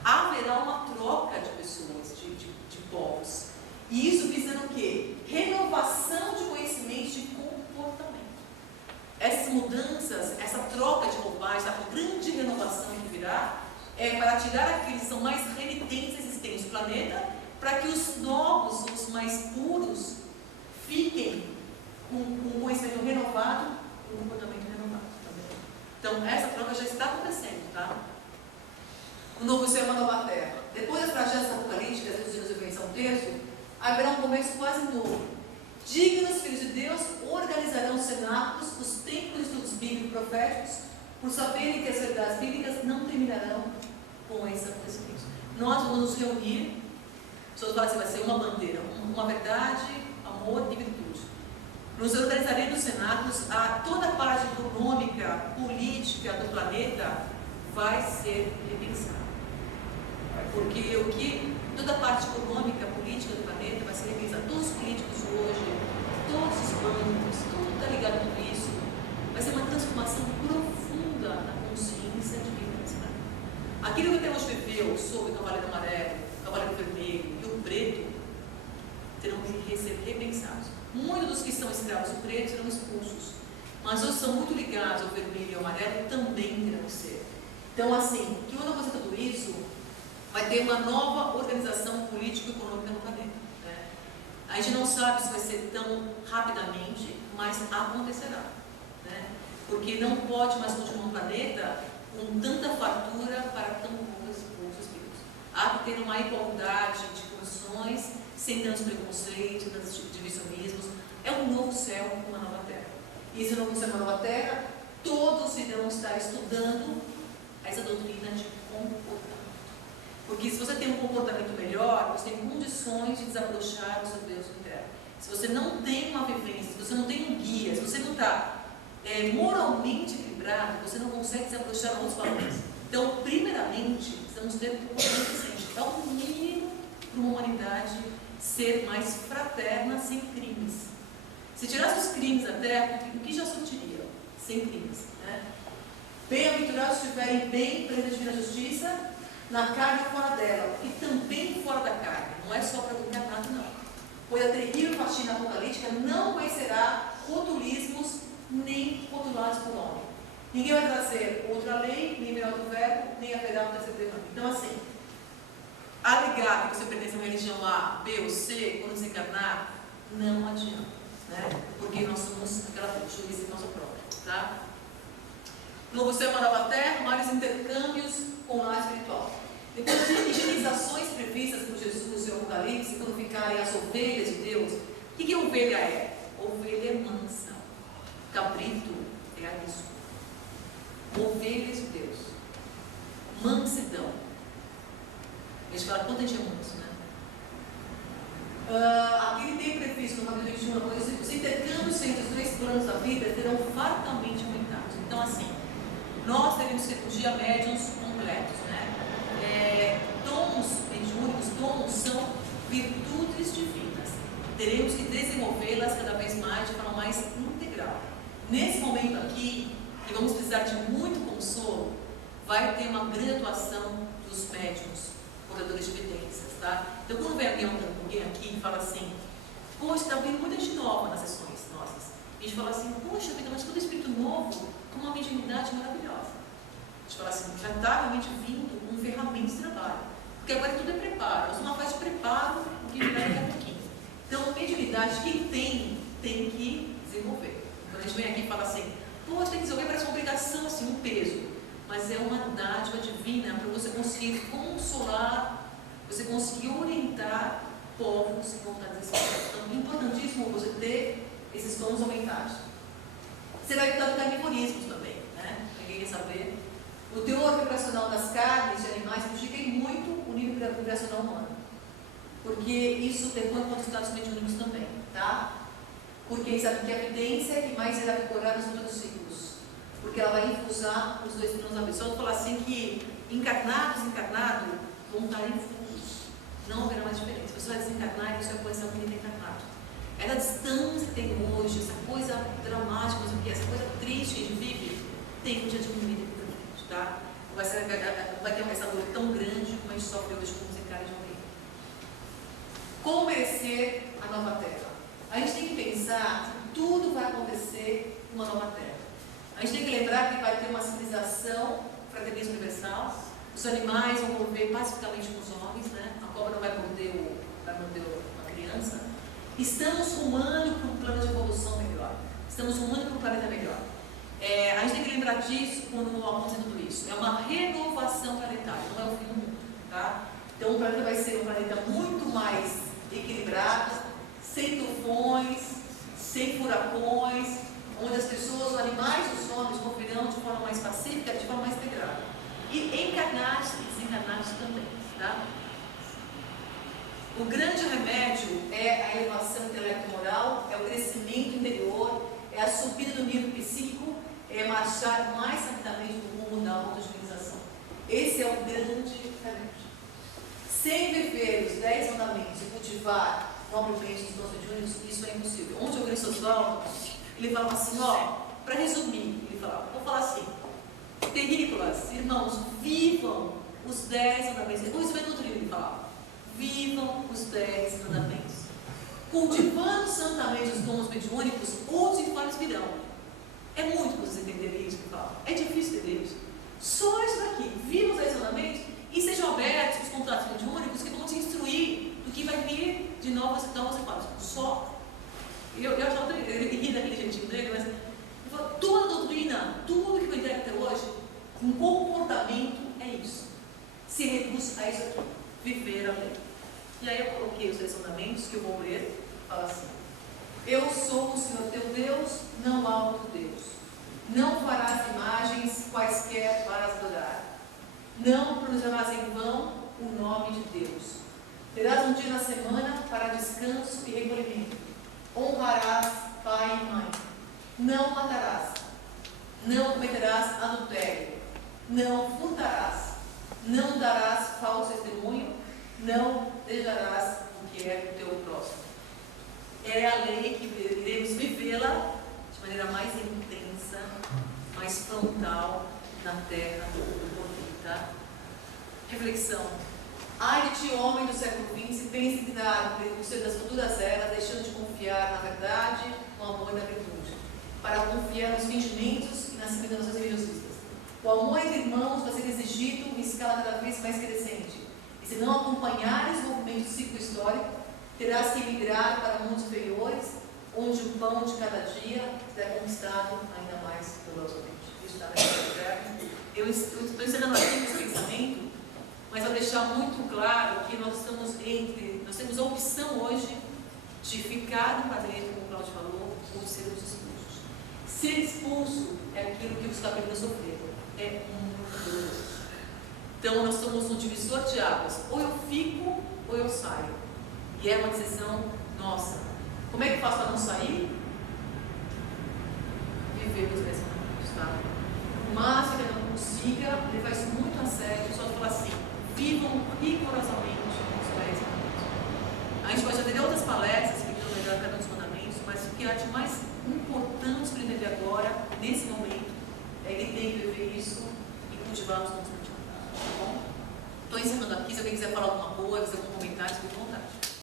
Haverá uma troca de pessoas, de povos. E isso visando o quê? Renovação de conhecimentos de comportamento. Essas mudanças, essa troca de roupagem, essa grande renovação que virá, é para tirar aqueles que são mais renitentes existentes do planeta, para que os novos, os mais puros, fiquem com um conhecimento renovado e um comportamento renovado também. Então, essa troca já está acontecendo, tá? O novo céu e uma nova terra. Depois das tragédias apocalípticas, reduzidas a um terço, haverá um começo quase novo. Dignos filhos de Deus organizarão os cenáculos, os templos de estudos bíblicos proféticos, por saberem que as verdades bíblicas não terminarão com esses acontecimentos. Nós vamos nos reunir, as pessoas falam assim, vai ser uma bandeira, uma verdade, amor e virtude. Nos organizaremos nos cenáculos, toda a parte econômica, política do planeta vai ser repensada. Porque toda a parte econômica, política do planeta vai ser repensada. Todos os políticos hoje, todos os bancos, tudo está ligado a tudo isso. Vai ser uma transformação profunda na consciência de quem está nesse planeta. Aquilo que até hoje viveu sobre o cavaleiro amarelo, o cavaleiro vermelho e o preto, terão que ser repensados. Muitos dos que são escravos do preto serão expulsos. Mas os que são muito ligados ao vermelho e ao amarelo também terão que ser. Então, assim, o que eu não vou dizer tudo isso vai ter uma nova organização político-econômica no planeta. Né? A gente não sabe se vai ser tão rapidamente, mas acontecerá. Né? Porque não pode mais continuar um planeta com tanta fartura para tão poucos espíritos. Há que ter uma igualdade de condições, sem tantos preconceitos, sem tantos divisionismos. É um novo céu, uma nova terra. E esse novo céu, uma nova terra, todos irão estar estudando essa doutrina de comportamento. Porque se você tem um comportamento melhor, você tem condições de desabrochar o seu Deus interno. Se você não tem uma vivência, se você não tem um guia, se você não está moralmente equilibrado, você não consegue desabrochar outros valores. Então, primeiramente, precisamos ter um comportamento decente. É o mínimo para uma humanidade ser mais fraterna, sem crimes. Se tirasse os crimes da terra, o que já surtiria? Sem crimes. Né? Bem-aventurados se estiverem bem plena de divina justiça, na carne e fora dela, e também fora da carne. Não é só para o encarnado, não. Pois a terrível faxina apocalíptica não conhecerá rotulismos nem rotulados por homem. Ninguém vai trazer outra lei, nem melhor do verbo, nem haverá um terceiro demônio. Então, assim, alegar que você pertence a uma religião A, B ou C, quando desencarnar, não adianta. Né? Porque nós somos aquela juíza nossa própria. Tá? Novo céu, uma nova terra, maiores intercâmbios com o lar espiritual. Depois de higienizações previstas por Jesus no seu Apocalipse, quando ficarem as ovelhas de Deus, o que ovelha é? Ovelha é mansa. Cabrito é arisco. Ovelhas de Deus. Mansidão. A gente fala quanto a gente é manso, né? Aqui ele tem previsto no capítulo 21, os intercâmbios entre os dois planos da vida serão fartamente aumentados. Então, assim, nós teremos que ser um dia médiuns completos, né? Dons mediúnicos, dons são virtudes divinas. Teremos que desenvolvê-las cada vez mais de forma mais integral. Nesse momento aqui, que vamos precisar de muito consolo, vai ter uma grande atuação dos médiuns, portadores de evidências, tá? Então, quando vem alguém aqui e fala assim, poxa, está vindo muita gente nova nas sessões nossas. A gente fala assim, poxa vida, mas todo espírito novo com uma mediunidade maravilhosa. A gente fala assim, já está realmente vindo com ferramentas de trabalho. Porque agora tudo é preparo. Nós estamos numa fase de preparo, o que virá daqui a pouquinho. Então, mediunidade, quem tem que desenvolver. Quando a gente vem aqui e fala assim, poxa, tem que desenvolver, parece uma obrigação, assim, um peso. Mas é uma dádiva divina para você conseguir consolar, você conseguir orientar povos em vontades espirituais. Então, é importantíssimo você ter esses dons aumentados. Você vai estar no carnivorismo também, né? Ninguém quer saber. O teor vibracional das carnes de animais prejudica muito o nível vibracional humano. Porque isso depõe com os estados mediúnicos também, tá? Porque sabe que a evidência é que mais irá vigorar nos futuros ciclos. Porque ela vai infusar os dois planos da vida. Só vou falar assim que encarnado e desencarnado vão estar infusos. Não haverá mais diferença. Você vai desencarnar e você vai começar a vida encarnado. Essa distância que tem hoje, essa coisa dramática, essa coisa triste que a gente vive, tem que já diminuir daqui para frente, tá? Vai ter essa dor tão grande como a gente sofre hoje com o desencarne de alguém. Como merecer a nova terra? A gente tem que pensar que tudo vai acontecer numa nova terra. A gente tem que lembrar que vai ter uma civilização, fraternismo universal, os animais vão conviver pacificamente com os homens, né? A cobra não vai morder a criança. Estamos rumando para um plano de evolução melhor. Estamos rumando para um planeta melhor. A gente tem que lembrar disso quando acontece tudo isso. É uma renovação planetária, não é o fim do mundo. Tá? Então o planeta vai ser um planeta muito mais equilibrado, sem tufões, sem furacões, onde as pessoas, os animais e os homens conviverão de forma mais pacífica, de forma mais integrada. E encarnados e desencarnados também. Tá? O grande remédio é a elevação intelecto-moral, é o crescimento interior, é a subida do nível psíquico, é marchar mais rapidamente no rumo da autodivinização. Esse é o grande remédio. Sem viver os 10 mandamentos e cultivar nobremente os dons mediúnicos, isso é impossível. Ontem eu vi o Oswaldo, ele falava assim, para resumir, ele falava, vou falar assim, terrícolas, irmãos, vivam os 10 mandamentos. Depois vai no outro livro, ele falava, vivam os 10 mandamentos. Cultivando santamente os dons mediúnicos, outros infames virão. É muito para vocês entenderem isso que eu falo. É difícil entender isso. Só isso daqui, vivam os 10 mandamentos, E sejam abertos os contratos mediúnicos que vão te instruir do que vai vir de novas etapas. Só. Eu já ri daquele jeitinho dele, mas toda a doutrina, tudo que foi até hoje, um comportamento é isso. Se reduz a isso aqui. Viver a lei. E aí eu coloquei os relacionamentos que eu vou ler. Fala assim: eu sou o Senhor teu Deus, não há outro Deus. Não farás imagens quaisquer para adorar. Não pronunciarás em vão o nome de Deus. Terás um dia na semana para descanso e recolhimento. Honrarás pai e mãe. Não matarás. Não cometerás adultério. Não furtarás. Não darás falso testemunho. Não desejarás o que é o teu próximo. É a lei que iremos vivê-la de maneira mais intensa, mais frontal na terra do porvir, tá? Reflexão. Ai de ti, homem do século XX, pense em dar o ser das futuras eras, deixando de confiar na verdade, no amor e na virtude, para confiar nos fingimentos e nas imitações religiosistas. O amor entre irmãos vai ser exigido em escala cada vez mais crescente. E se não acompanhares o movimento ciclo-histórico, terás que migrar para mundos inferiores, onde o pão de cada dia será conquistado ainda mais dolorosamente. Isso está na Bíblia. Eu estou encerrando aqui esse pensamento, mas vou deixar muito claro que nós temos a opção hoje de ficar no planeta, como o Cláudio falou, ou de sermos expulsos. Ser expulso é aquilo que os capítulos sofreram. É muito doloroso. Então nós somos um divisor de águas. Ou eu fico, ou eu saio. E é uma decisão nossa. Como é que eu faço para não sair? Viver os pensamentos, tá? Mas que eu não consiga levar isso muito a sério, só falar assim: vivam rigorosamente os 10 mandamentos. A gente pode atender outras palestras que dão melhor cada um dos mandamentos, mas o que é de mais importante para ele entender agora, nesse momento, é ele tem que viver isso e cultivar os nossos motivos. Tá bom? Estou encerrando aqui. Se alguém quiser falar alguma coisa, algum comentário, fique à vontade.